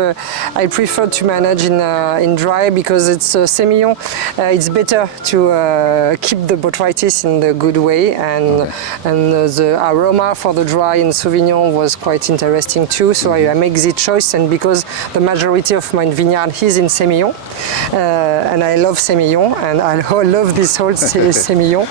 I prefer to manage in dry because it's Semillon. It's better to keep the botrytis in the good way, and the aroma for the dry in Sauvignon was quite interesting too. So I make the choice, and because the majority of my vineyard is in Semillon, and I love Semillon, and I love this whole Semillon.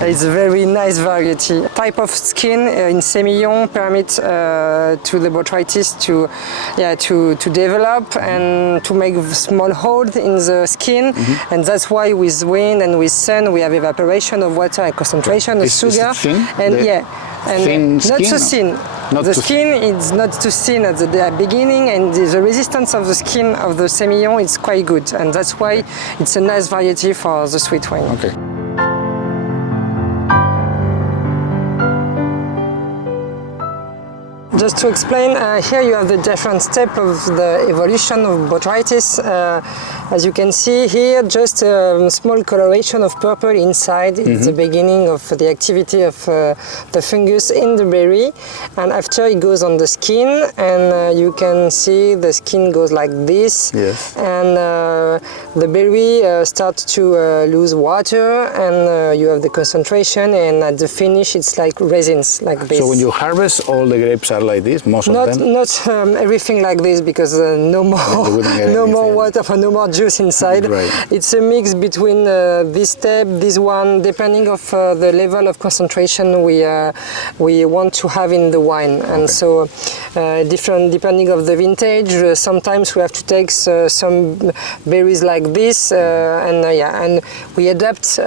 It's a very nice variety. Type of skin in Semillon permits to the botrytis to develop and to make small holes in the skin, and that's why with wind and with sun we have evaporation of water and concentration of sugar. Is it thin? And thin not so skin? thin. The skin is not too thin at the beginning, and the resistance of the skin of the Semillon is quite good, and that's why it's a nice variety for the sweet wine. Okay. Just to explain, here you have the different step of the evolution of botrytis. As you can see here, just a small coloration of purple inside is the beginning of the activity of the fungus in the berry, and after it goes on the skin, and you can see the skin goes like this, and the berry starts to lose water, and you have the concentration, and at the finish it's like resins like this. So when you harvest, all the grapes are like this, most of them? Not everything like this, because no more water, no more juice inside. Right. It's a mix between this step, this one, depending of the level of concentration we want to have in the wine. And so different depending of the vintage. Sometimes we have to take some berries like this, and we adapt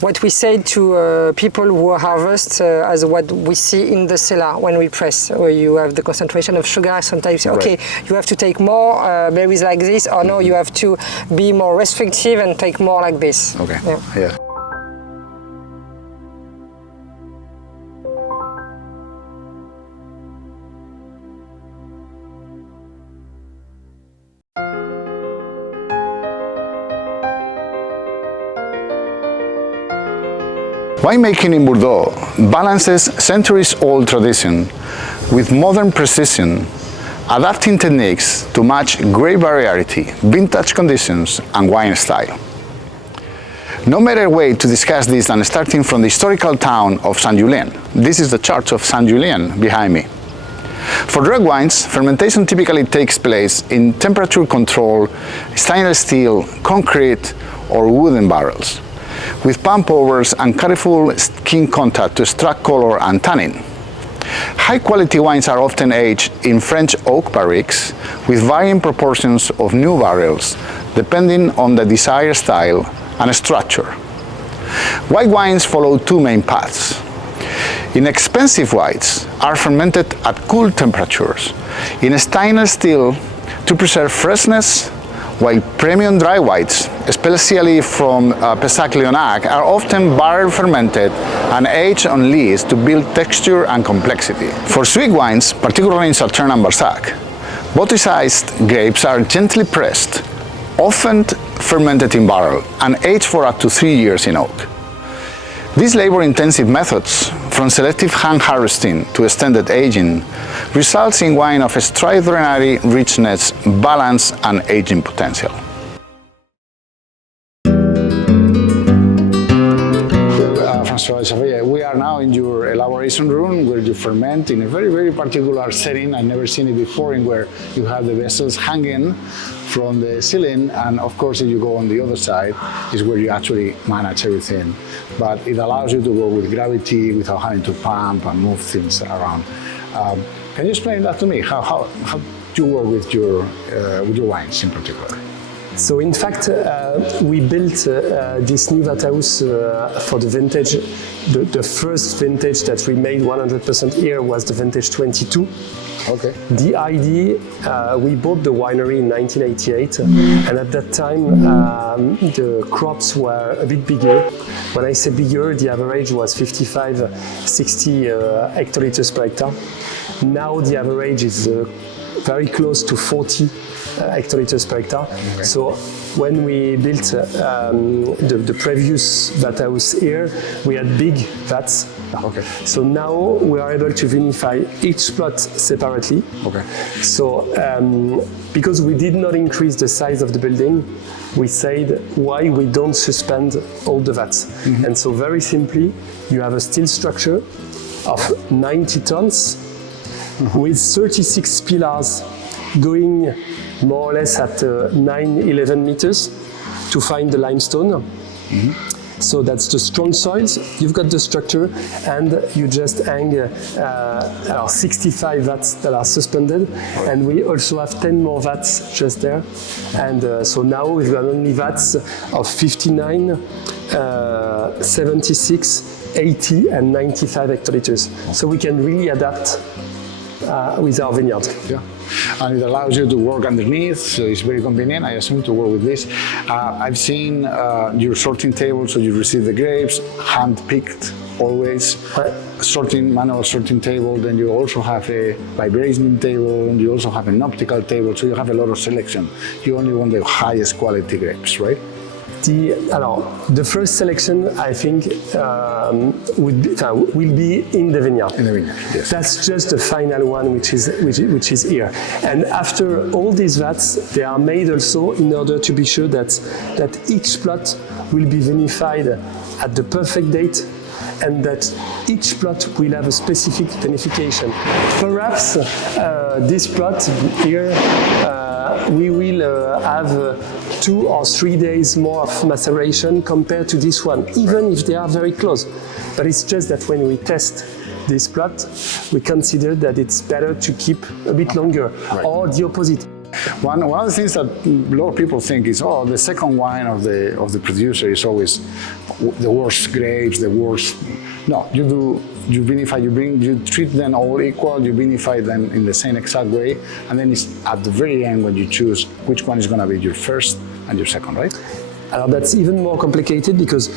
what we say to people who harvest as what we see in the cellar when we press, where you have the concentration of sugar. Sometimes, okay, you have to take more berries like this, or no, you have to be more restrictive and take more like this. Okay, yeah. Winemaking in Bordeaux balances centuries-old tradition with modern precision, adapting techniques to match grape variety, vintage conditions, and wine style. No better way to discuss this than starting from the historical town of Saint-Julien. This is the church of Saint-Julien behind me. For red wines, fermentation typically takes place in temperature-controlled stainless steel, concrete, or wooden barrels, with pump overs and careful skin contact to extract color and tannin. High-quality wines are often aged in French oak barriques with varying proportions of new barrels, depending on the desired style and structure. White wines follow two main paths. Inexpensive whites are fermented at cool temperatures in stainless steel to preserve freshness, while premium dry whites, especially from Pessac-Léonac, are often barrel fermented and aged on lees to build texture and complexity. For sweet wines, particularly in Sauternes and Barsac, botry-sized grapes are gently pressed, often fermented in barrel, and aged for up to 3 years in oak. These labor-intensive methods, from selective hand harvesting to extended aging, results in wine of extraordinary richness, balance, and aging potential. François, we are now in your elaboration room where you ferment in a very, very particular setting. I've never seen it before, in where you have the vessels hanging from the ceiling, and of course if you go on the other side is where you actually manage everything. But it allows you to work with gravity without having to pump and move things around. Can you explain that to me? How do you work with your wines in particular? So in fact, we built this new vat house for the vintage. The first vintage that we made 100% here was the vintage 22. Okay. The idea, we bought the winery in 1988, and at that time the crops were a bit bigger. When I say bigger, the average was 55-60 hectoliters per hectare. Now the average is very close to 40 hectoliters per hectare. Okay. So when we built the previous vat house here, we had big vats. Okay. So now we are able to vinify each plot separately. Okay. So because we did not increase the size of the building, we said why we don't suspend all the vats. Mm-hmm. And so very simply, you have a steel structure of 90 tons with 36 pillars going more or less at 9-11 meters. to find the limestone. So that's the strong soils. You've got the structure, and you just hang 65 vats that are suspended, and we also have 10 more vats just there. And so now we've got only vats of 59, 76, 80, and 95 hectoliters. So we can really adapt with our vineyard. Yeah. And it allows you to work underneath, so it's very convenient, I assume, to work with this. I've seen your sorting table, so you receive the grapes, hand-picked always, manual sorting table, then you also have a vibration table, you also have an optical table, so you have a lot of selection. You only want the highest quality grapes, right? The first selection, I think, will be in the vineyard. In the vineyard, yes. That's just the final one, which is here. And after all these vats, they are made also in order to be sure that each plot will be vinified at the perfect date, and that each plot will have a specific vinification. Perhaps this plot here, we will have 2 or 3 days more of maceration compared to this one, even if they are very close. But it's just that when we test this plot, we consider that it's better to keep a bit longer, or the opposite. One of the things that a lot of people think is, the second wine of the producer is always the worst grapes, the worst. No, you vinify, you treat them all equal, you vinify them in the same exact way, and then it's at the very end when you choose which one is going to be your first and your second, right? That's even more complicated because,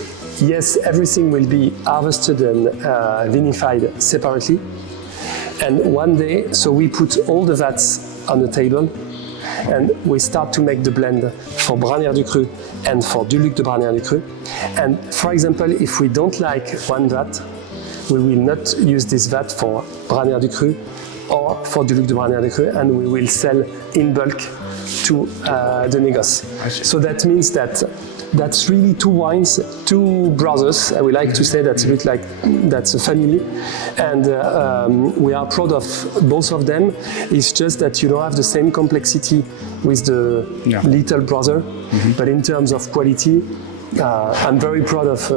yes, everything will be harvested and vinified separately. And one day, so we put all the vats on the table, and we start to make the blend for Branière du Cru and for du Luc de Branière du Cru. And for example, if we don't like one vat, we will not use this vat for Branière du Cru or for du Luc de Branière du Cru, and we will sell in bulk to the négoce. So that means that that's really 2 wines, 2 brothers. I would like to say that's a bit like that's a family, and we are proud of both of them. It's just that you don't have the same complexity with the little brother, but in terms of quality, I'm very proud of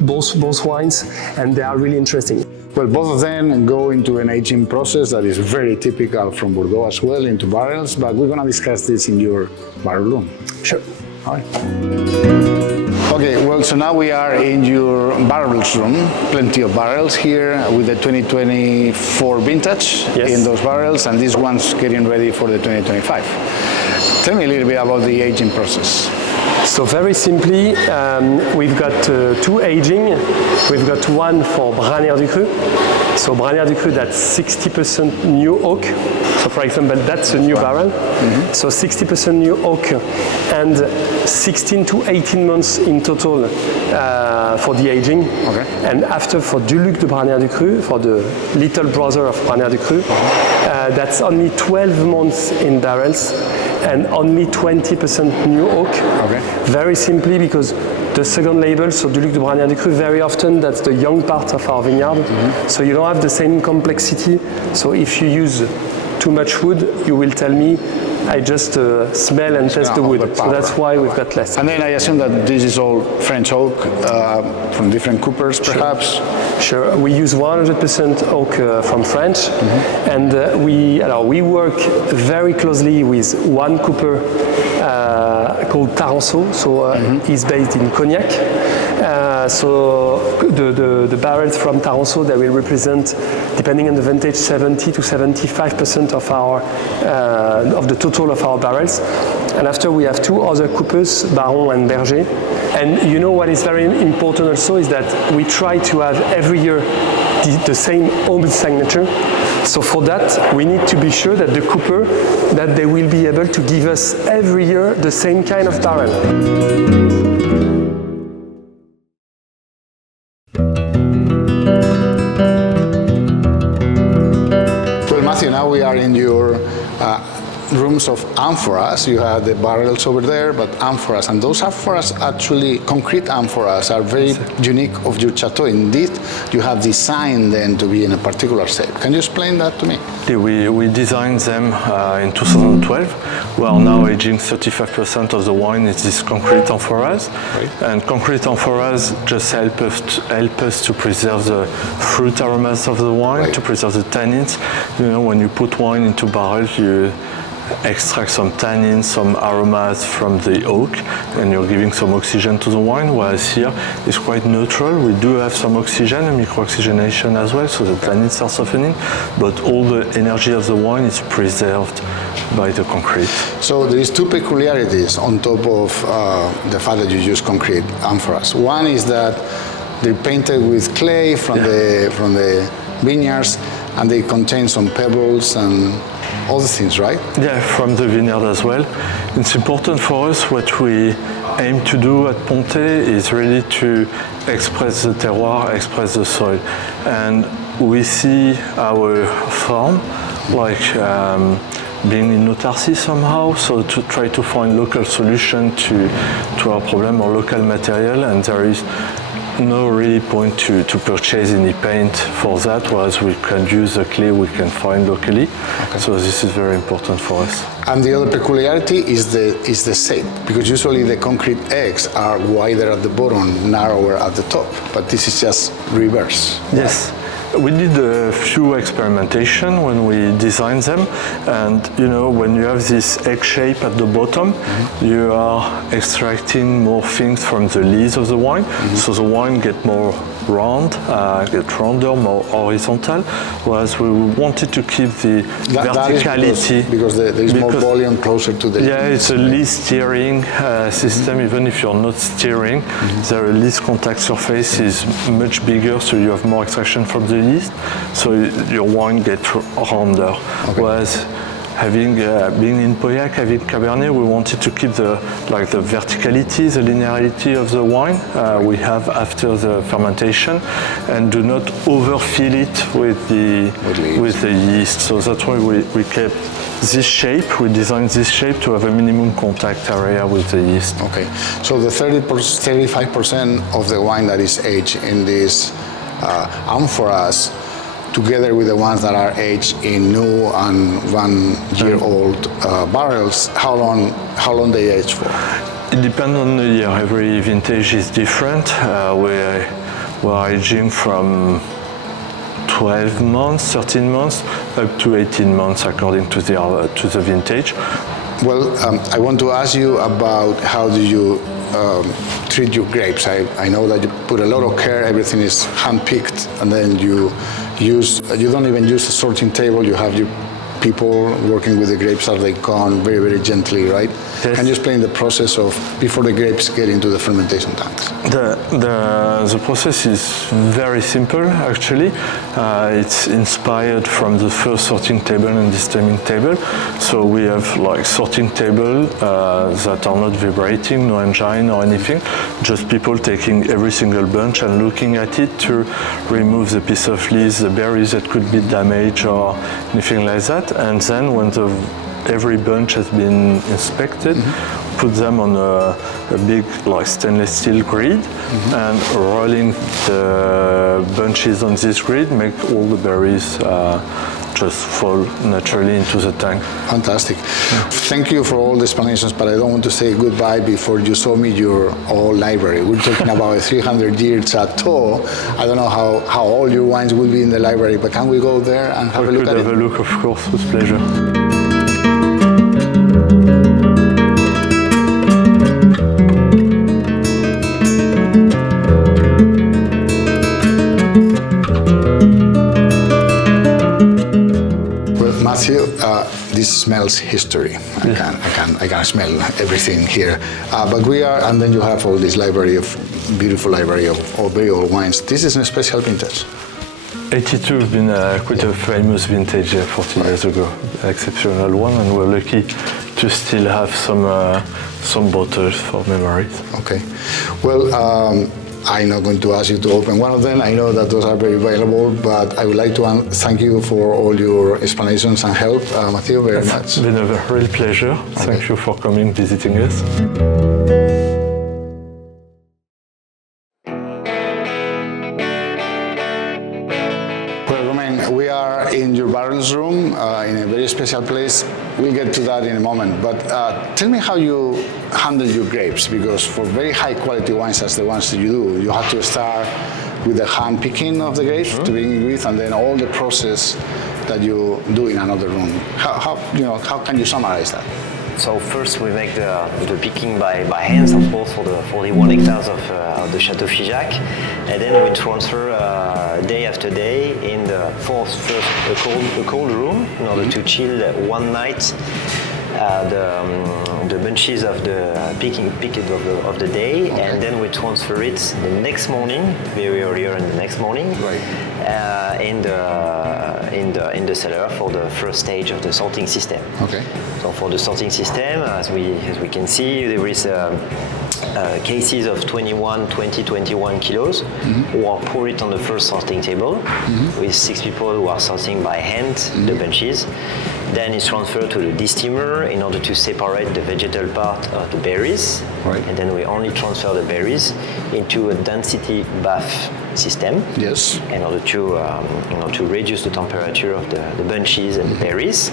both wines, and they are really interesting. Well, both of them go into an aging process that is very typical from Bordeaux as well, into barrels, but we're going to discuss this in your barrel room. Sure. All right. Okay, well, so now we are in your barrels room. Plenty of barrels here with the 2024 vintage in those barrels, and these ones getting ready for the 2025. Tell me a little bit about the aging process. So very simply, we've got 2 aging. We've got one for Branière du Cru. So Branière du Cru, that's 60% new oak. So for example, that's a new barrel. So 60% new oak and 16 to 18 months in total for the aging. And after for du Luc de Branière du Cru, for the little brother of Branière du Cru, that's only 12 months in barrels and only 20% new oak. Very simply because the second label, so du Luc de Branière du Cru, very often that's the young part of our vineyard. So you don't have the same complexity. So if you use too much wood, you will tell me, I just smell and test the wood. So that's why we've got less. And then I assume that this is all French oak from different coopers, perhaps? Sure. We use 100% oak from France, and we work very closely with one cooper called Taranceau. So he's based in Cognac. So the barrels from Taranceau, they will represent, depending on the vintage, 70 to 75% of our of the total of our barrels. And after we have 2 other coopers, Baron and Berger. And you know what is very important also is that we try to have every year the same home signature. So for that, we need to be sure that the cooper, that they will be able to give us every year the same kind of barrel. Well, Matthew, now we are in your rooms of amphoras. You have the barrels over there, but amphoras, and those amphoras, actually concrete amphoras, are very unique of your chateau. Indeed, you have designed them to be in a particular shape. Can you explain that to me? We designed them in 2012. We are now aging 35% of the wine in these concrete amphoras. Right. And concrete amphoras just help us to preserve the fruit aromas of the wine, Right. to preserve the tannins. You know, when you put wine into barrels, you extract some tannins, some aromas from the oak, and you're giving some oxygen to the wine, whereas here it's quite neutral. We do have some oxygen and micro-oxygenation as well, so the tannins are softening, but all the energy of the wine is preserved by the concrete. So there is two peculiarities on top of the fact that you use concrete amphoras. One is that they're painted with clay from the vineyards, and they contain some pebbles and other things, right? Yeah, from the vineyard as well. It's important for us. What we aim to do at Ponte is really to express the terroir, express the soil. And we see our farm like being in autarky somehow, so to try to find local solution to our problem or local material, and there is no really point to purchase any paint for that, whereas we can use the clay we can find locally. Okay. So this is very important for us. And the other peculiarity is the shape, because usually the concrete eggs are wider at the bottom, narrower at the top, but this is just reverse. Yes. We did a few experimentation when we designed them, and you know, when you have this egg shape at the bottom, you are extracting more things from the lees of the wine, so the wine get more round, get rounder, more horizontal, whereas we wanted to keep the verticality. Because there is more volume closer to the... Yeah, it's a least steering system. Even if you're not steering, the least contact surface is much bigger, so you have more extraction from the yeast, so your wine gets rounder. Okay. Whereas being in Pauillac, having Cabernet, we wanted to keep the verticality, the linearity of the wine we have after the fermentation, and do not overfill it with the yeast. So that's why we kept this shape. We designed this shape to have a minimum contact area with the yeast. Okay, so the 35% of the wine that is aged in these amphoras, together with the ones that are aged in new and 1 year old barrels, how long they age for? It depends on the year. Every vintage is different. We're aging from 12 months, 13 months, up to 18 months according to the vintage. Well, I want to ask you about how do you treat your grapes. I know that you put a lot of care, everything is hand-picked, and then you don't even use a sorting table, you have your people working with the grapes as they come very, very gently, right? Yes. Can you explain the process of before the grapes get into the fermentation tanks? The process is very simple, actually. It's inspired from the first sorting table and distemming table. So we have like sorting table that are not vibrating, no engine or anything, just people taking every single bunch and looking at it to remove the piece of leaves, the berries that could be damaged or anything like that. And then when every bunch has been inspected, put them on a big stainless steel grid, and rolling the bunches on this grid make all the berries just fall naturally into the tank. Fantastic. Yeah. Thank you for all the explanations, but I don't want to say goodbye before you show me your old library. We're talking about a 300-year chateau. I don't know how all your wines will be in the library, but can we go there and have a look at it? We could have a look, of course, with pleasure. This smells history. I can smell everything here. But we are, and then you have all this beautiful library of very old wines. This is a special vintage. 82 has been quite a famous vintage 40 years ago, an exceptional one, and we're lucky to still have some bottles for memories. Okay. Well, I'm not going to ask you to open one of them. I know that those are very valuable, but I would like to thank you for all your explanations and help, Matthew, very much. It's been a real pleasure. Thank you for coming, visiting us. We are in your barrels room in a very special place. We'll get to that in a moment. But tell me how you handle your grapes, because for very high quality wines as the ones that you do, you have to start with the hand picking of the grapes to begin with, and then all the process that you do in another room. How can you summarize that? So first we make the picking by hands, of course, for the 41 hectares of the Château Figeac, and then we transfer day after day in the first a cold room in order to chill one night the bunches of the picking of the day, and then we transfer it the next morning, very earlier in the next morning, in the cellar for the first stage of the sorting system. Okay. So for the sorting system, as we can see, there is cases of 21 kilos who are poured on the first sorting table with 6 people who are sorting by hand the bunches. Then it's transferred to the de-steamer in order to separate the vegetal part of the berries. Right. And then we only transfer the berries into a density bath system. Yes. In order to reduce the temperature of the bunches and the berries.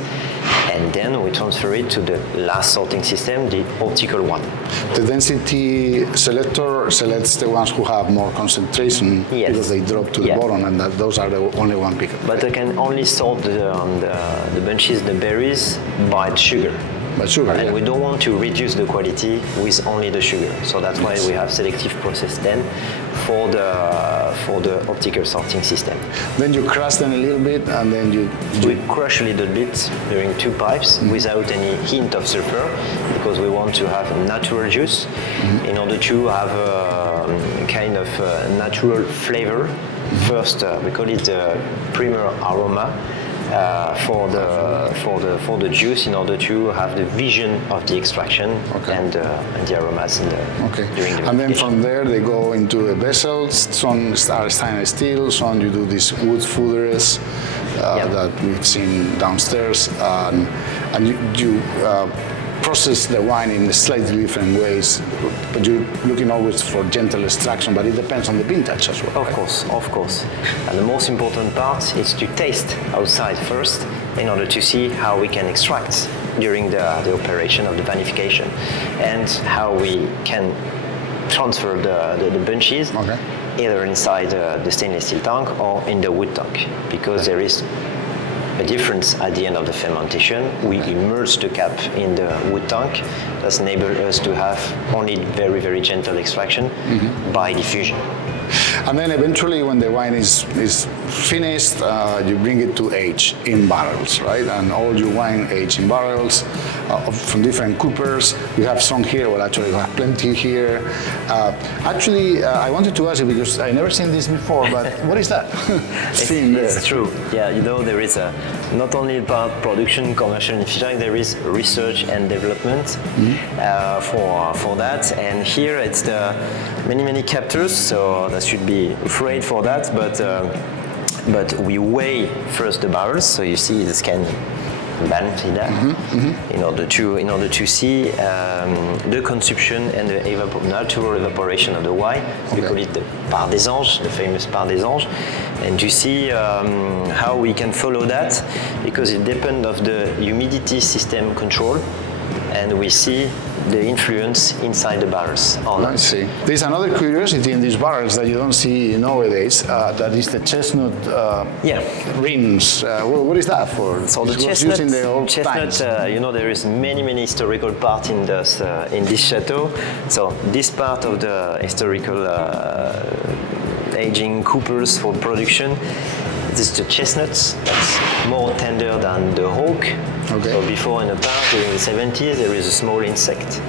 And then we transfer it to the last sorting system, the optical one. The density selector selects the ones who have more concentration, yes, because they drop to the bottom, and those are the only one pick. But I can only sort the bunches, the berries, by sugar. By sugar, and we don't want to reduce the quality with only the sugar. So that's why we have selective process then for the optical sorting system. Then you crush them a little bit, and then we crush a little bit during 2 pipes without any hint of sulfur, because we want to have a natural juice in order to have a kind of natural flavor. First, we call it primer aroma. For the juice, in order to have the vision of the extraction and the aromas during the and then from there they go into a vessel. Some are stainless steel, some you do these wood fooders that we've seen downstairs, and you process the wine in slightly different ways, but you're looking always for gentle extraction, but it depends on the vintage as well. Of course. And the most important part is to taste outside first in order to see how we can extract during the operation of the vinification, and how we can transfer the bunches either inside the stainless steel tank or in the wood tank, because there is a difference at the end of the fermentation. We immerse the cap in the wood tank. That's enabled us to have only very, very gentle extraction by diffusion. And then eventually, when the wine is finished, you bring it to age in barrels, right? And all your wine aged in barrels from different coopers. We have some here, well, actually, we have plenty here. I wanted to ask you, because I never seen this before, but what is that? It's true. Yeah, there is not only about production, commercial in Figeac, there is research and development for that. And here it's the many captures, so that should be afraid for that. But we weigh first the barrels, so you see the scan balance in order to see the consumption and the natural evaporation of the wine. We call it the part des anges, the famous part des anges, and to see how we can follow that, because it depends of the humidity system control, and we see the influence inside the barrels. I see. There's another curiosity in these barrels that you don't see nowadays. That is the chestnut rims. What is that for? So the chestnut, in the old times. There is many historical part in this chateau. So this part of the historical aging coopers for production, this is the chestnuts. That's more tender than the oak. So before, in the past, during the 70s, there is a small insect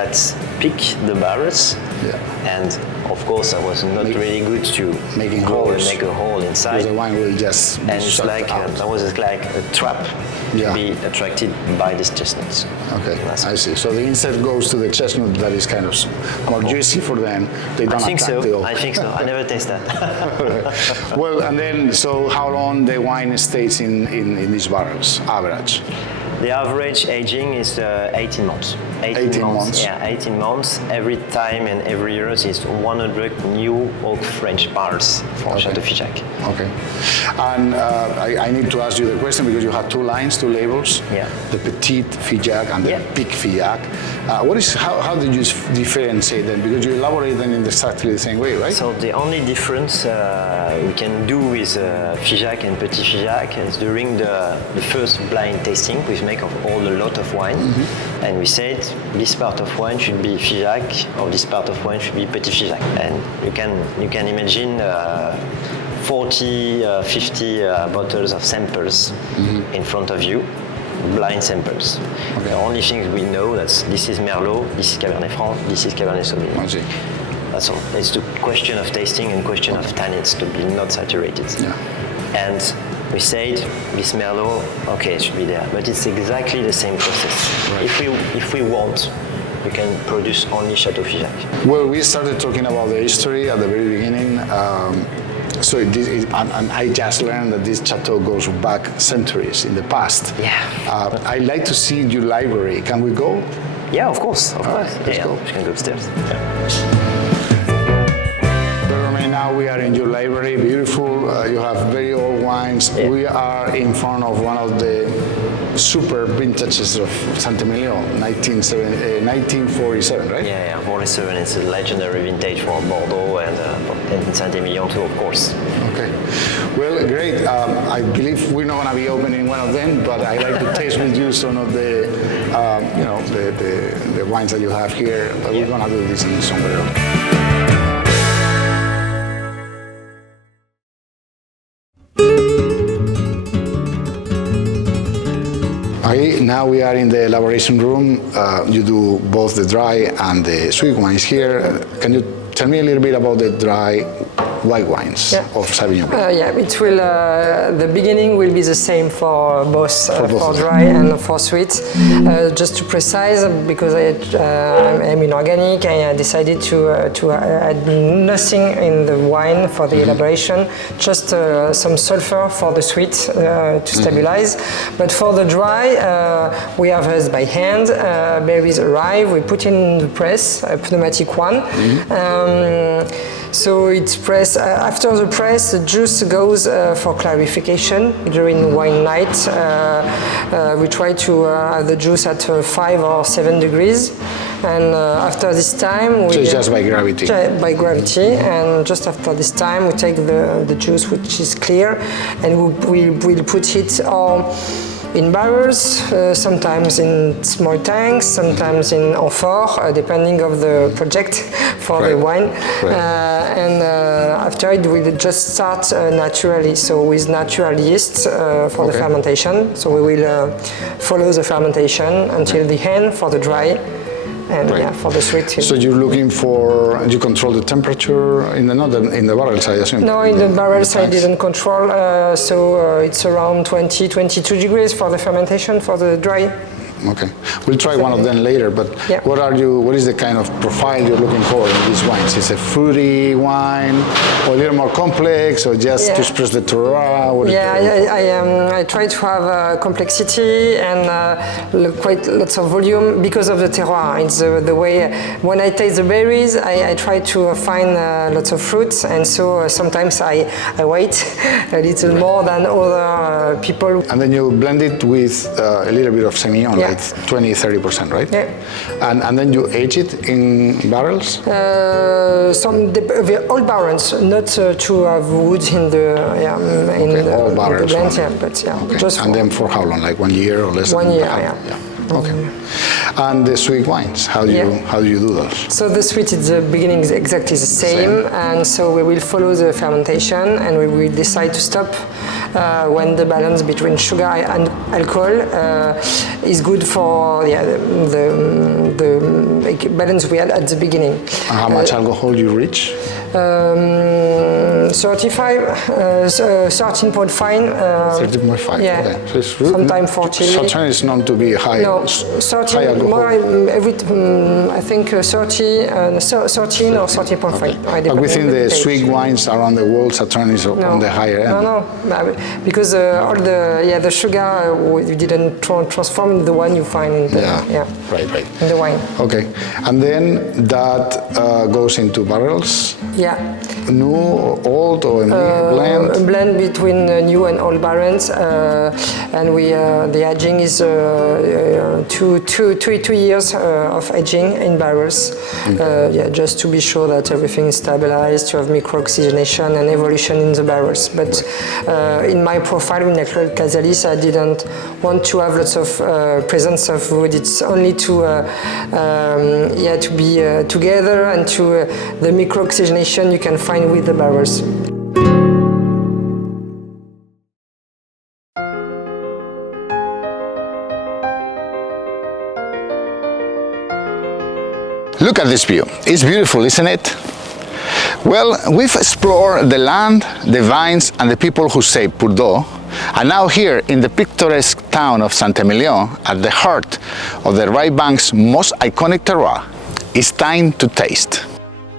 that pick the barrels. Yeah. And of course, I was not really good to making go and holes. make a hole inside. Because the wine will just And it's suck like out. that was like a trap Yeah. to be attracted by these chestnuts. Okay, That's I see. So the insect goes to the chestnut that is kind of more juicy for them. They don't I think attack so. the oak. I think so. I never taste that. Well, and then, so how long the wine stays in these barrels, average? The average aging is 18 months. 18 months. Yeah, 18 months. Every time and every year is 100 new oak French barrels for Chateau Figeac. Okay. And I need to ask you the question because you have two lines, two labels. Yeah. The Petit Figeac and the Yeah. Big Figeac. How did you differentiate them? Because you elaborate them in exactly the same way, right? So the only difference we can do with Figeac and Petit Figeac is during the first blind tasting we make of all a lot of wine, and we said this part of wine should be Figeac or this part of wine should be Petit Figeac, and you can imagine 40, 50 bottles of samples in front of you. Blind samples. Okay. The only thing we know that this is Merlot, this is Cabernet Franc, this is Cabernet Sauvignon. I see. That's all. It's the question of tasting and question of tannins to be not saturated. Yeah. And we said this Merlot, okay, it should be there, but it's exactly the same process. Right. If we want, we can produce only Chateau Figeac. Well, we started talking about the history at the very beginning. And I just learned that this chateau goes back centuries in the past. Yeah. I'd like to see your library. Can we go? Yeah, of course, of course. let's Yeah, go. we can go upstairs. Now we are in your library, beautiful. You have very old wines. Yeah. We are in front of one of the super vintages of Saint-Emilion, 1947, right? Yeah, 47 is a legendary vintage for Bordeaux and Saint-Emilion too, of course. Okay. Well, great. I believe we're not going to be opening one of them, but I like to taste with you some of the, the wines that you have here. But we're going to do this in somewhere else. Okay, now we are in the elaboration room. You do both the dry and the sweet wines here. Can you tell me a little bit about the dry white wines of Sauvignon Blanc? Yeah, it will. The beginning will be the same for both, for dry and for sweet. Just to precise, because I'm in organic, I decided to add nothing in the wine for the elaboration, just some sulfur for the sweet to stabilize. But for the dry, we harvest by hand. Berries arrive, we put in the press, a pneumatic one. So it's pressed. After the press, the juice goes for clarification during wine night. We try to have the juice at 5 or 7 degrees, and after this time, we just by gravity. By gravity, and just after this time, we take the juice which is clear, and we will put it in barrels, sometimes in small tanks, sometimes in amphore, depending of the project for the wine. And after it will just start naturally, so with natural yeast for the fermentation. So we will follow the fermentation until the end for the dry. And for the sweet. So you're looking for, you control the temperature in the barrels, I assume? No, in the barrels I didn't control, so it's around 22 degrees for the fermentation for the dry. Okay, we'll try one of them later, but what is the kind of profile you're looking for in these wines? Is it a fruity wine, or a little more complex, or just to express the terroir? I try to have complexity and quite lots of volume because of the terroir. It's the way, when I taste the berries, I try to find lots of fruits, and so sometimes I wait a little more than other people. And then you blend it with a little bit of Semillon, like 20-30%, right? Yeah. And then you age it in barrels? The old barrels, not to have wood in the all barrels. blend, but just and then for how long? Like 1 year or less? 1 year, Okay. And the sweet wines, how do you do those? So the sweet at the beginning is exactly the same, and so we will follow the fermentation, and we will decide to stop when the balance between sugar and alcohol is good for the balance we had at the beginning. And how much alcohol you reach? 13.5. 13.5. Yeah. Okay. So it's really, Sometimes 40. Sauterne is known to be high. No, high 13. alcohol. More, I think 13 or 13.5. But within the sweet wines around the world, Sauterne is on the higher end. No, because all the sugar you didn't transform in the one you find in the right. in the wine. Okay, and then that goes into barrels. Yeah. New or old or a blend? A blend between new and old barrels, and the aging is 2 years of aging in barrels. Okay. Just to be sure that everything is stabilized, to have micro-oxygenation and evolution in the barrels. But in my profile with Untitled Chapter, I didn't want to have lots of presence of wood. It's only to be together and to the micro-oxygenation you can find with the barrels. Look at this view. It's beautiful, isn't it? Well, we've explored the land, the vines, and the people who shape Bordeaux. And now here in the picturesque town of Saint-Emilion, at the heart of the right bank's most iconic terroir, it's time to taste.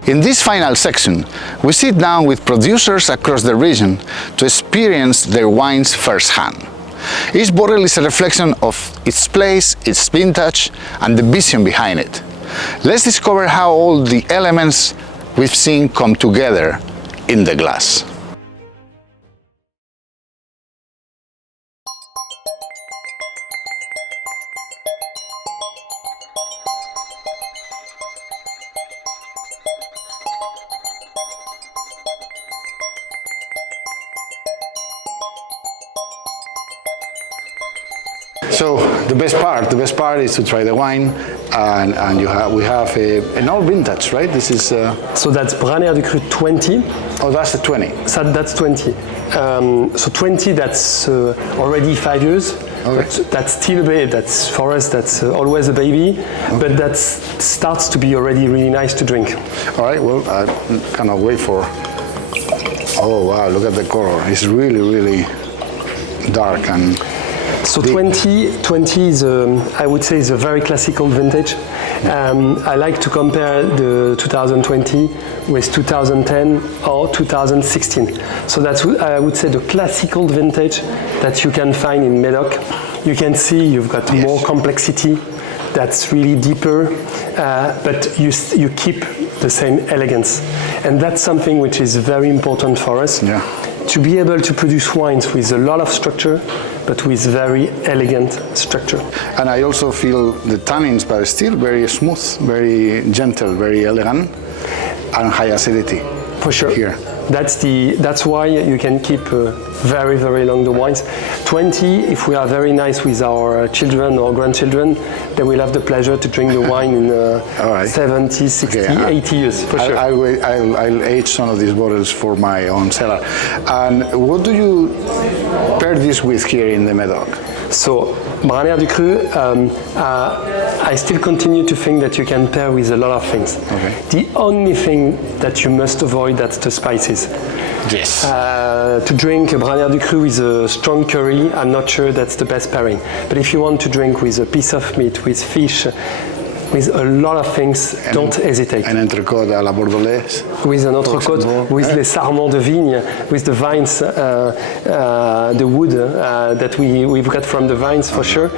In this final section, we sit down with producers across the region to experience their wines firsthand. Each bottle is a reflection of its place, its vintage, and the vision behind it. Let's discover how all the elements we've seen come together in the glass. So the best part is to try the wine, and we have an old vintage, right? This is. So that's Braner du Cru 20. Oh, that's the 20. That's 20. So 20, that's already 5 years. Okay. That's still a baby. That's for us. That's always a baby, but that starts to be already really nice to drink. All right. Well, I cannot wait for. Oh wow! Look at the color. It's really, really dark and. So 20 is, I would say, is a very classical vintage. I like to compare the 2020 with 2010 or 2016. So that's, I would say, the classical vintage that you can find in Medoc. You can see you've got more complexity. That's really deeper, but you keep the same elegance. And that's something which is very important for us. Yeah. To be able to produce wines with a lot of structure, but with very elegant structure. And I also feel the tannins, but still very smooth, very gentle, very elegant, and high acidity. For sure. Here. That's why you can keep very, very long the wines. 20, if we are very nice with our children or grandchildren, they will have the pleasure to drink the wine in 70, 60, 80 years, for sure. I'll age some of these bottles for my own cellar. And what do you pair this with here in the Medoc? So, Braner du Cru, I still continue to think that you can pair with a lot of things. Okay. The only thing that you must avoid, that's the spices. Yes. To drink a Braner du Cru with a strong curry, I'm not sure that's the best pairing. But if you want to drink with a piece of meat, with fish, with a lot of things, don't hesitate. An entrecôte à la bordelaise. With an entrecôte, with les sarments de vigne, with the vines, the wood that we've got from the vines for sure.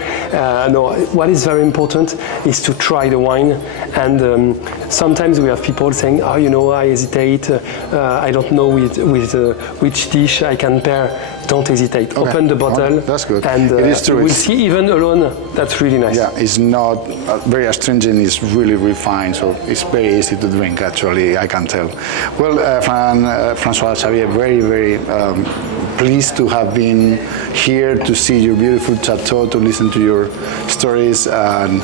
No, what is very important is to try the wine. And sometimes we have people saying, oh, you know, I hesitate, I don't know with which dish I can pair. Don't hesitate. Okay. Open the bottle. That's good. And it is true. We'll see even alone. That's really nice. Yeah, it's not very astringent. It's really refined, so it's very easy to drink. Actually, I can tell. Well, François Xavier, very, very pleased to have been here to see your beautiful chateau, to listen to your stories, and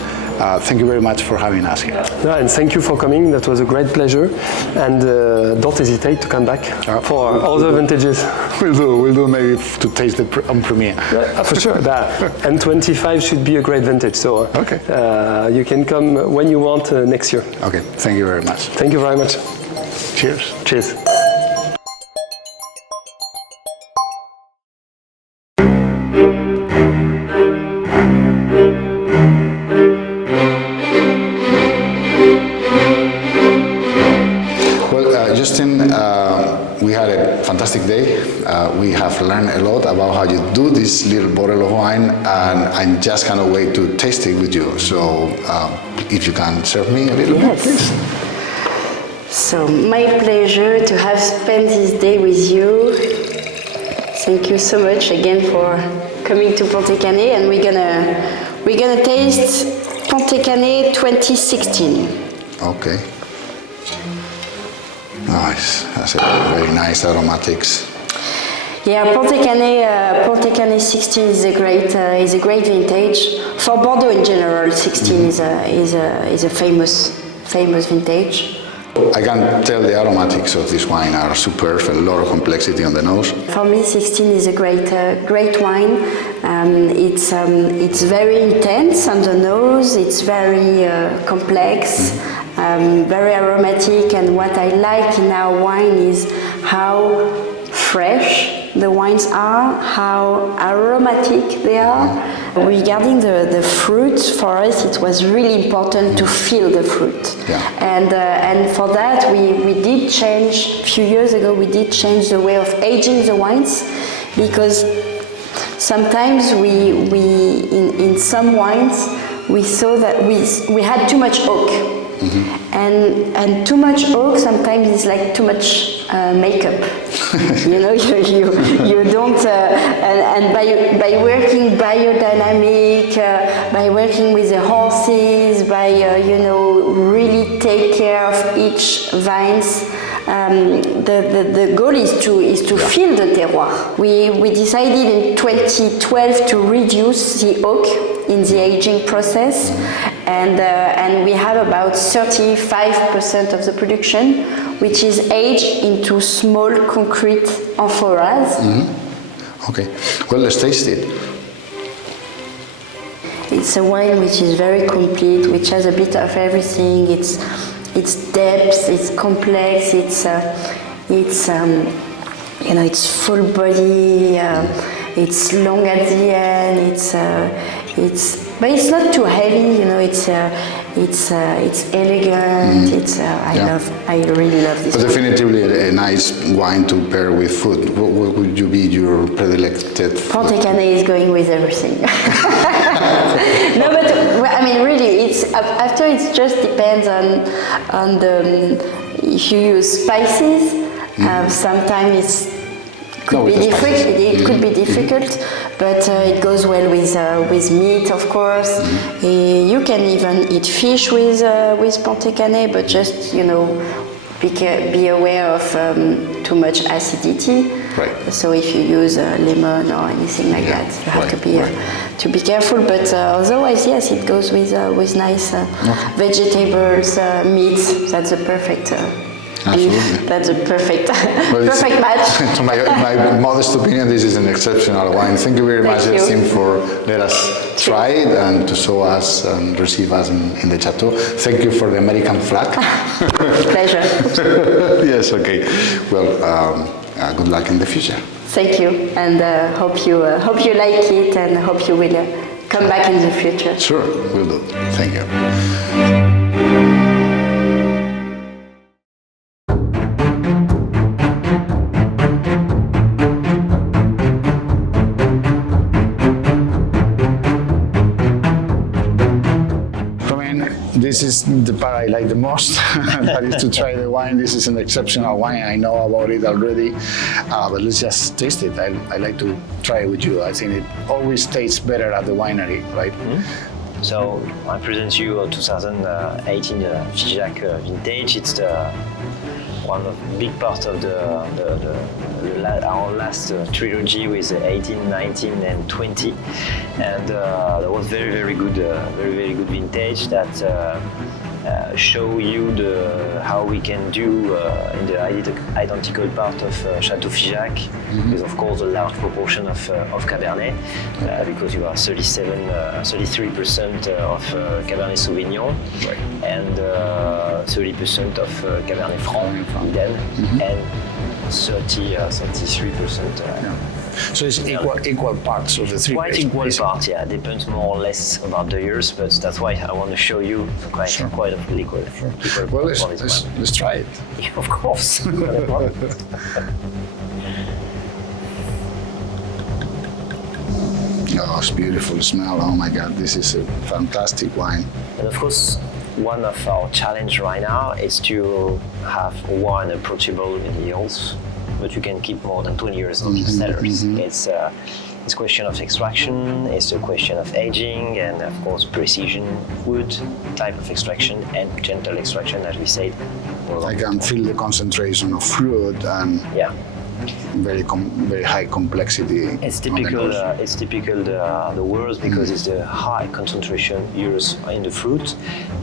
thank you very much for having us here. No, and thank you for coming. That was a great pleasure. And don't hesitate to come back for other vintages. We'll do maybe to taste the on premiere. Yeah, for sure. And 25 should be a great vintage. So you can come when you want next year. Okay, thank you very much. Thank you very much. Cheers. Cheers. Justin, we had a fantastic day. We have learned a lot about how you do this little bottle of wine, and I just cannot wait to taste it with you. So, if you can serve me a little more, please. So, my pleasure to have spent this day with you. Thank you so much again for coming to Pontet-Canet, and we're gonna taste Pontet-Canet 2016. Okay. Nice. That's a very nice aromatics. Yeah, Pontet-Canet 16 is a great vintage. For Bordeaux in general, 16 is a famous vintage. I can tell the aromatics of this wine are superb, a lot of complexity on the nose. For me, 16 is a great wine. It's very intense on the nose. It's very complex, very aromatic. And what I like in our wine is how fresh the wines are, how aromatic they are. Regarding the fruit, for us it was really important to feel the fruit. Yeah. And for that we did change, a few years ago we did change the way of aging the wines, because sometimes in some wines we saw that we had too much oak. Mm-hmm. And too much oak sometimes is like too much makeup. You know, you don't. And by working biodynamic, by working with the horses, by really take care of each vines. The goal is to feel the terroir. We decided in 2012 to reduce the oak in the aging process, and we have about 35% of the production, which is aged into small concrete amphoras. Mm-hmm. Okay, well, let's taste it. It's a wine which is very complete, which has a bit of everything. It's depth, it's complex, it's full body, it's long at the end, but it's not too heavy, it's elegant, I really love this But wine. definitively a nice wine to pair with food. What would you be your predilected food? Pontet-Canet is going with everything. No, but I mean, really, after it just depends on the if you use spices. Sometimes it could be difficult, but it goes well with meat, of course. You can even eat fish with Pontet-Canet, but just be aware of too much acidity. Right. So if you use lemon or anything like that, you have to be careful. But otherwise, yes, it goes with nice vegetables, meats. That's a perfect. Absolutely. That's a perfect match. To my modest opinion, this is an exceptional wine. Thank you very much, Justin, for let us try it and to show us and receive us in the chateau. Thank you for the American flag. Pleasure. Yes, okay. Well, good luck in the future. Thank you, and hope you like it, and hope you will come back in the future. Sure, will do. Thank you. This is the part I like the most, that is to try the wine. This is an exceptional wine. I know about it already, but let's just taste it. I like to try it with you. I think it always tastes better at the winery, right? So I present you a 2018 Figeac vintage. It's one of the big part of our last trilogy with 18, 19, and 20, and that was very good vintage that show you how we can do in the identical part of Chateau Figeac, with of course a large proportion of Cabernet, because you are 33% of Cabernet Sauvignon, Right. and 30% of Cabernet Franc, then, and 33%. So it's equal parts of the three Quite grapes, equal basically. part, yeah. Depends more or less about the years, but that's why I want to show you quite a equal. Well, let's try it. Yeah, of course. Oh, it's beautiful smell. Oh my God, this is a fantastic wine. And of course, one of our challenge right now is to have wine approachable in yields, but you can keep more than 20 years in cellars. It's a question of extraction, it's a question of aging, and of course precision, wood type of extraction, and gentle extraction, as we said. I can feel the concentration of fruit and Yeah. very high complexity. It's on the typical. nose. It's typical the words because it's the high concentration years in the fruit,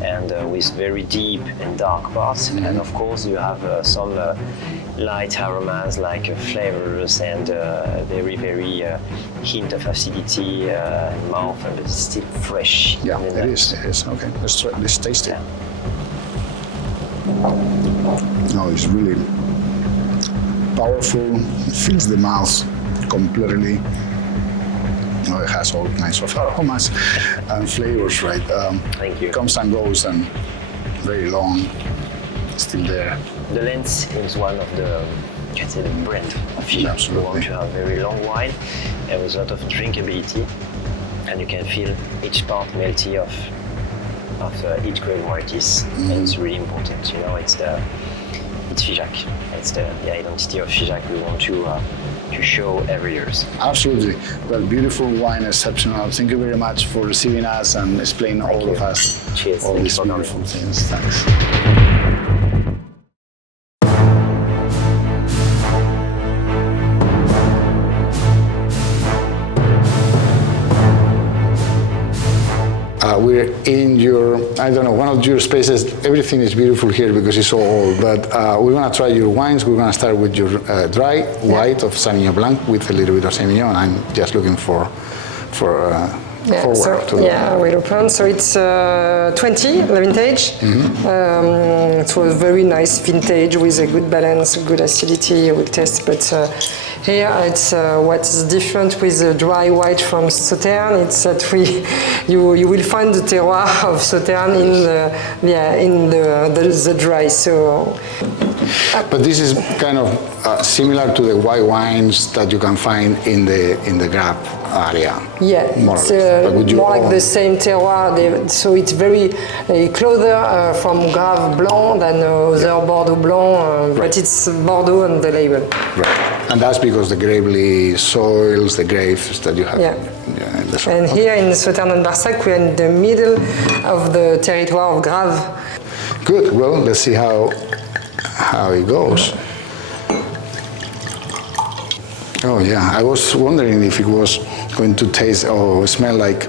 and with very deep and dark parts. And of course, you have some light aromas like flavors and very hint of acidity in mouth, but it's still fresh. Yeah, in the it nose. is. Okay, let's taste it. Yeah. No, it's really powerful. It fills the mouth completely. Oh, it has all kinds of aromas and flavors, right? Thank you. Comes and goes and very long, still there. The lens is one of the, let's say, the brand of Figeac. Absolutely. You want to have very long wine and with a lot of drinkability, and you can feel each part melty of each grape varieties, and it's really important. You know, it's Figeac. It's the identity of Figeac we want to show every year. Absolutely. Well, beautiful wine, exceptional. Thank you very much for receiving us and explaining all you. of us Cheers. all Thank these you for beautiful coming. things. Thanks. We're in one of your spaces. Everything is beautiful here because it's so old, but we're gonna try your wines. We're gonna start with your dry white of Sauvignon Blanc with a little bit of Semillon. I'm just looking forward to we'll open. So it's 20, the vintage. It was very nice vintage with a good balance, good acidity. We'll test, but here it's what's different with the dry white from Sauternes. It's that you will find the terroir of Sauternes in the dry. So. But this is kind of similar to the white wines that you can find in the Grap area. Yeah, more it's or less. But with your more like own- the same terroir. So it's very closer from Grave Blanc than other Bordeaux Blanc, but it's Bordeaux on the label. Right. And that's because the gravelly soils, the grapes that you have Yeah. in the soil. And here in Sauternes and Barsac, we're in the middle of the territoire of Grave. Good. Well, let's see how it goes. Oh yeah, I was wondering if it was going to taste or smell like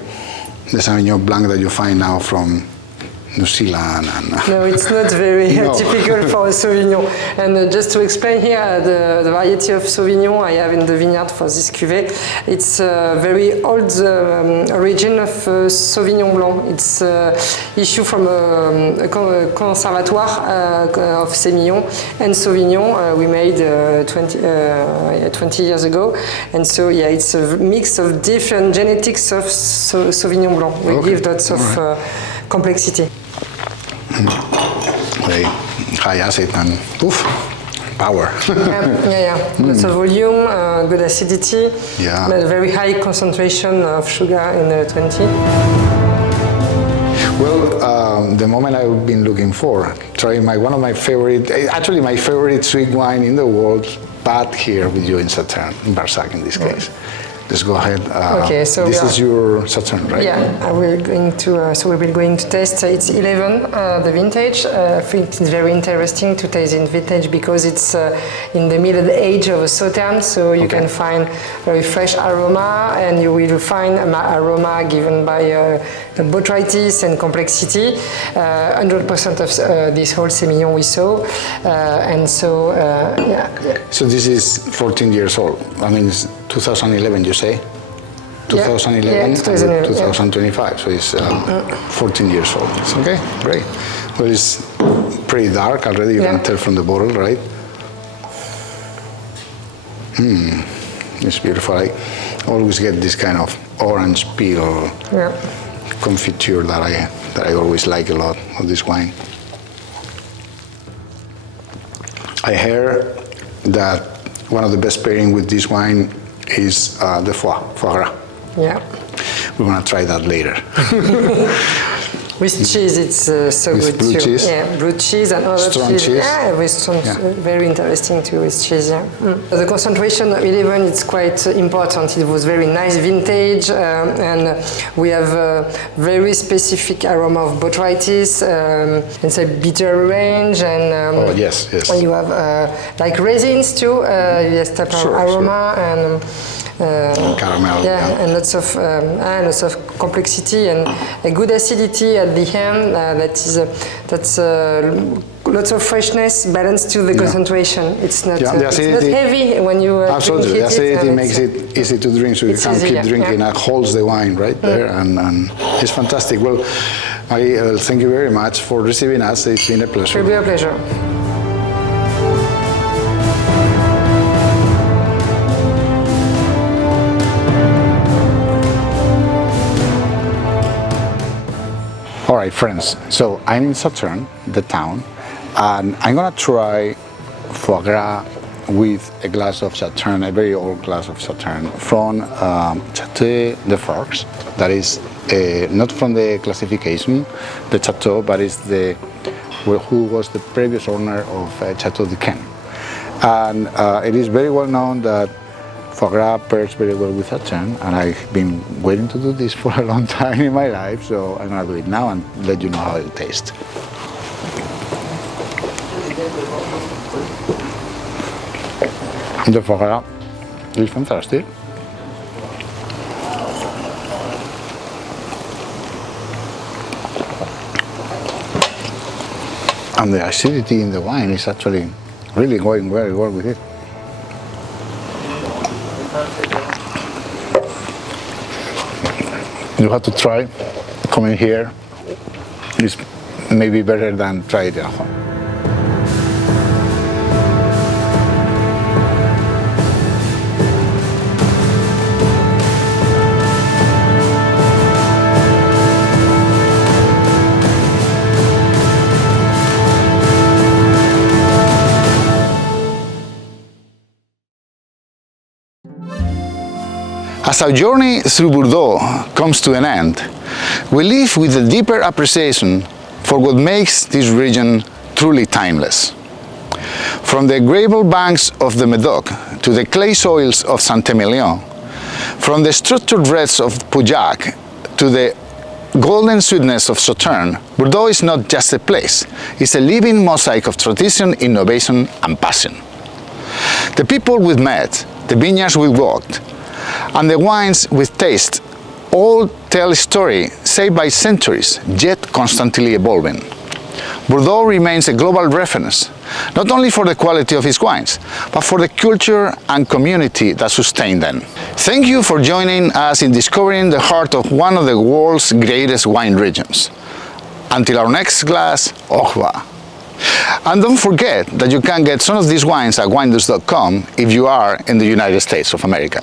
the Sauvignon Blanc that you find now from New Zealand. And No, it's not very No. typical for a Sauvignon. And just to explain here, the variety of Sauvignon I have in the vineyard for this cuvée, it's a very old origin of Sauvignon Blanc. It's issue from a conservatoire of Semillon and Sauvignon we made 20 years ago. And so, yeah, it's a mix of different genetics of Sauvignon Blanc. We Okay. give lots of complexity. very high acid and poof, power. Lots of volume, good acidity, Yeah. but very high concentration of sugar in the 20. Well, the moment I've been looking for, trying one of my favorite, actually my favorite sweet wine in the world, but here with you in Sauternes, in Barsac in this case. let's go ahead. Okay, so this is your Sauterne, right? Yeah, we're going to so we're going to taste. It's 11, the vintage. I think it's very interesting to taste in vintage because it's in the middle age of a Sauterne, so you can find very fresh aroma, and you will find aroma given by the botrytis and complexity. 100% of this whole Semillon we saw, and so yeah. So this is 14 years old. I mean, it's 2011, you say? 2011 yeah, 2011, and 2025, so it's 14 years old. Okay, great. Well, it's pretty dark already, you can tell from the bottle, right? It's beautiful. I always get this kind of orange peel confiture that I always like a lot of this wine. I heard that one of the best pairing with this wine is the foie gras. Yeah. We're gonna try that later. With cheese, it's so with good blue too. Cheese? Yeah, blue cheese and other Strong cheese. cheese? Yeah, with strong, very interesting too with cheese. Yeah. The concentration of 11 is quite important. It was very nice vintage, and we have a very specific aroma of botrytis, and say bitter range, and yes. and you have like resins too. Yes, type of aroma and. Caramel. Yeah, and lots of complexity and a good acidity at the end. That's lots of freshness balanced to the concentration. It's not, it's not heavy when you absolutely. drink it. The acidity makes it easy to drink, so you can keep drinking and holds the wine right there, and it's fantastic. Well, I thank you very much for receiving us. It's been a pleasure. It will be a pleasure. All right, friends, so I'm in Sauterne, the town, and I'm gonna try foie gras with a glass of Sauterne, a very old glass of Sauterne from Chateau de Forges. That is not from the classification, the Chateau, but it's who was the previous owner of Chateau de Caen. And it is very well known that foie gras pairs very well with Sauterne, and I've been waiting to do this for a long time in my life, so I'm gonna do it now and let you know how it tastes. The foie gras is fantastic. And the acidity in the wine is actually really going very well with it. You have to try coming here. It's maybe better than try it at home. As our journey through Bordeaux comes to an end, we leave with a deeper appreciation for what makes this region truly timeless. From the gravel banks of the Médoc to the clay soils of Saint-Emilion, from the structured reds of Pauillac to the golden sweetness of Sauterne, Bordeaux is not just a place, it's a living mosaic of tradition, innovation and passion. The people we've met, the vineyards we walked, and the wines with taste all tell a story shaped by centuries, yet constantly evolving. Bordeaux remains a global reference, not only for the quality of its wines, but for the culture and community that sustain them. Thank you for joining us in discovering the heart of one of the world's greatest wine regions. Until our next glass, au revoir. And don't forget that you can get some of these wines at winedos.com if you are in the United States of America.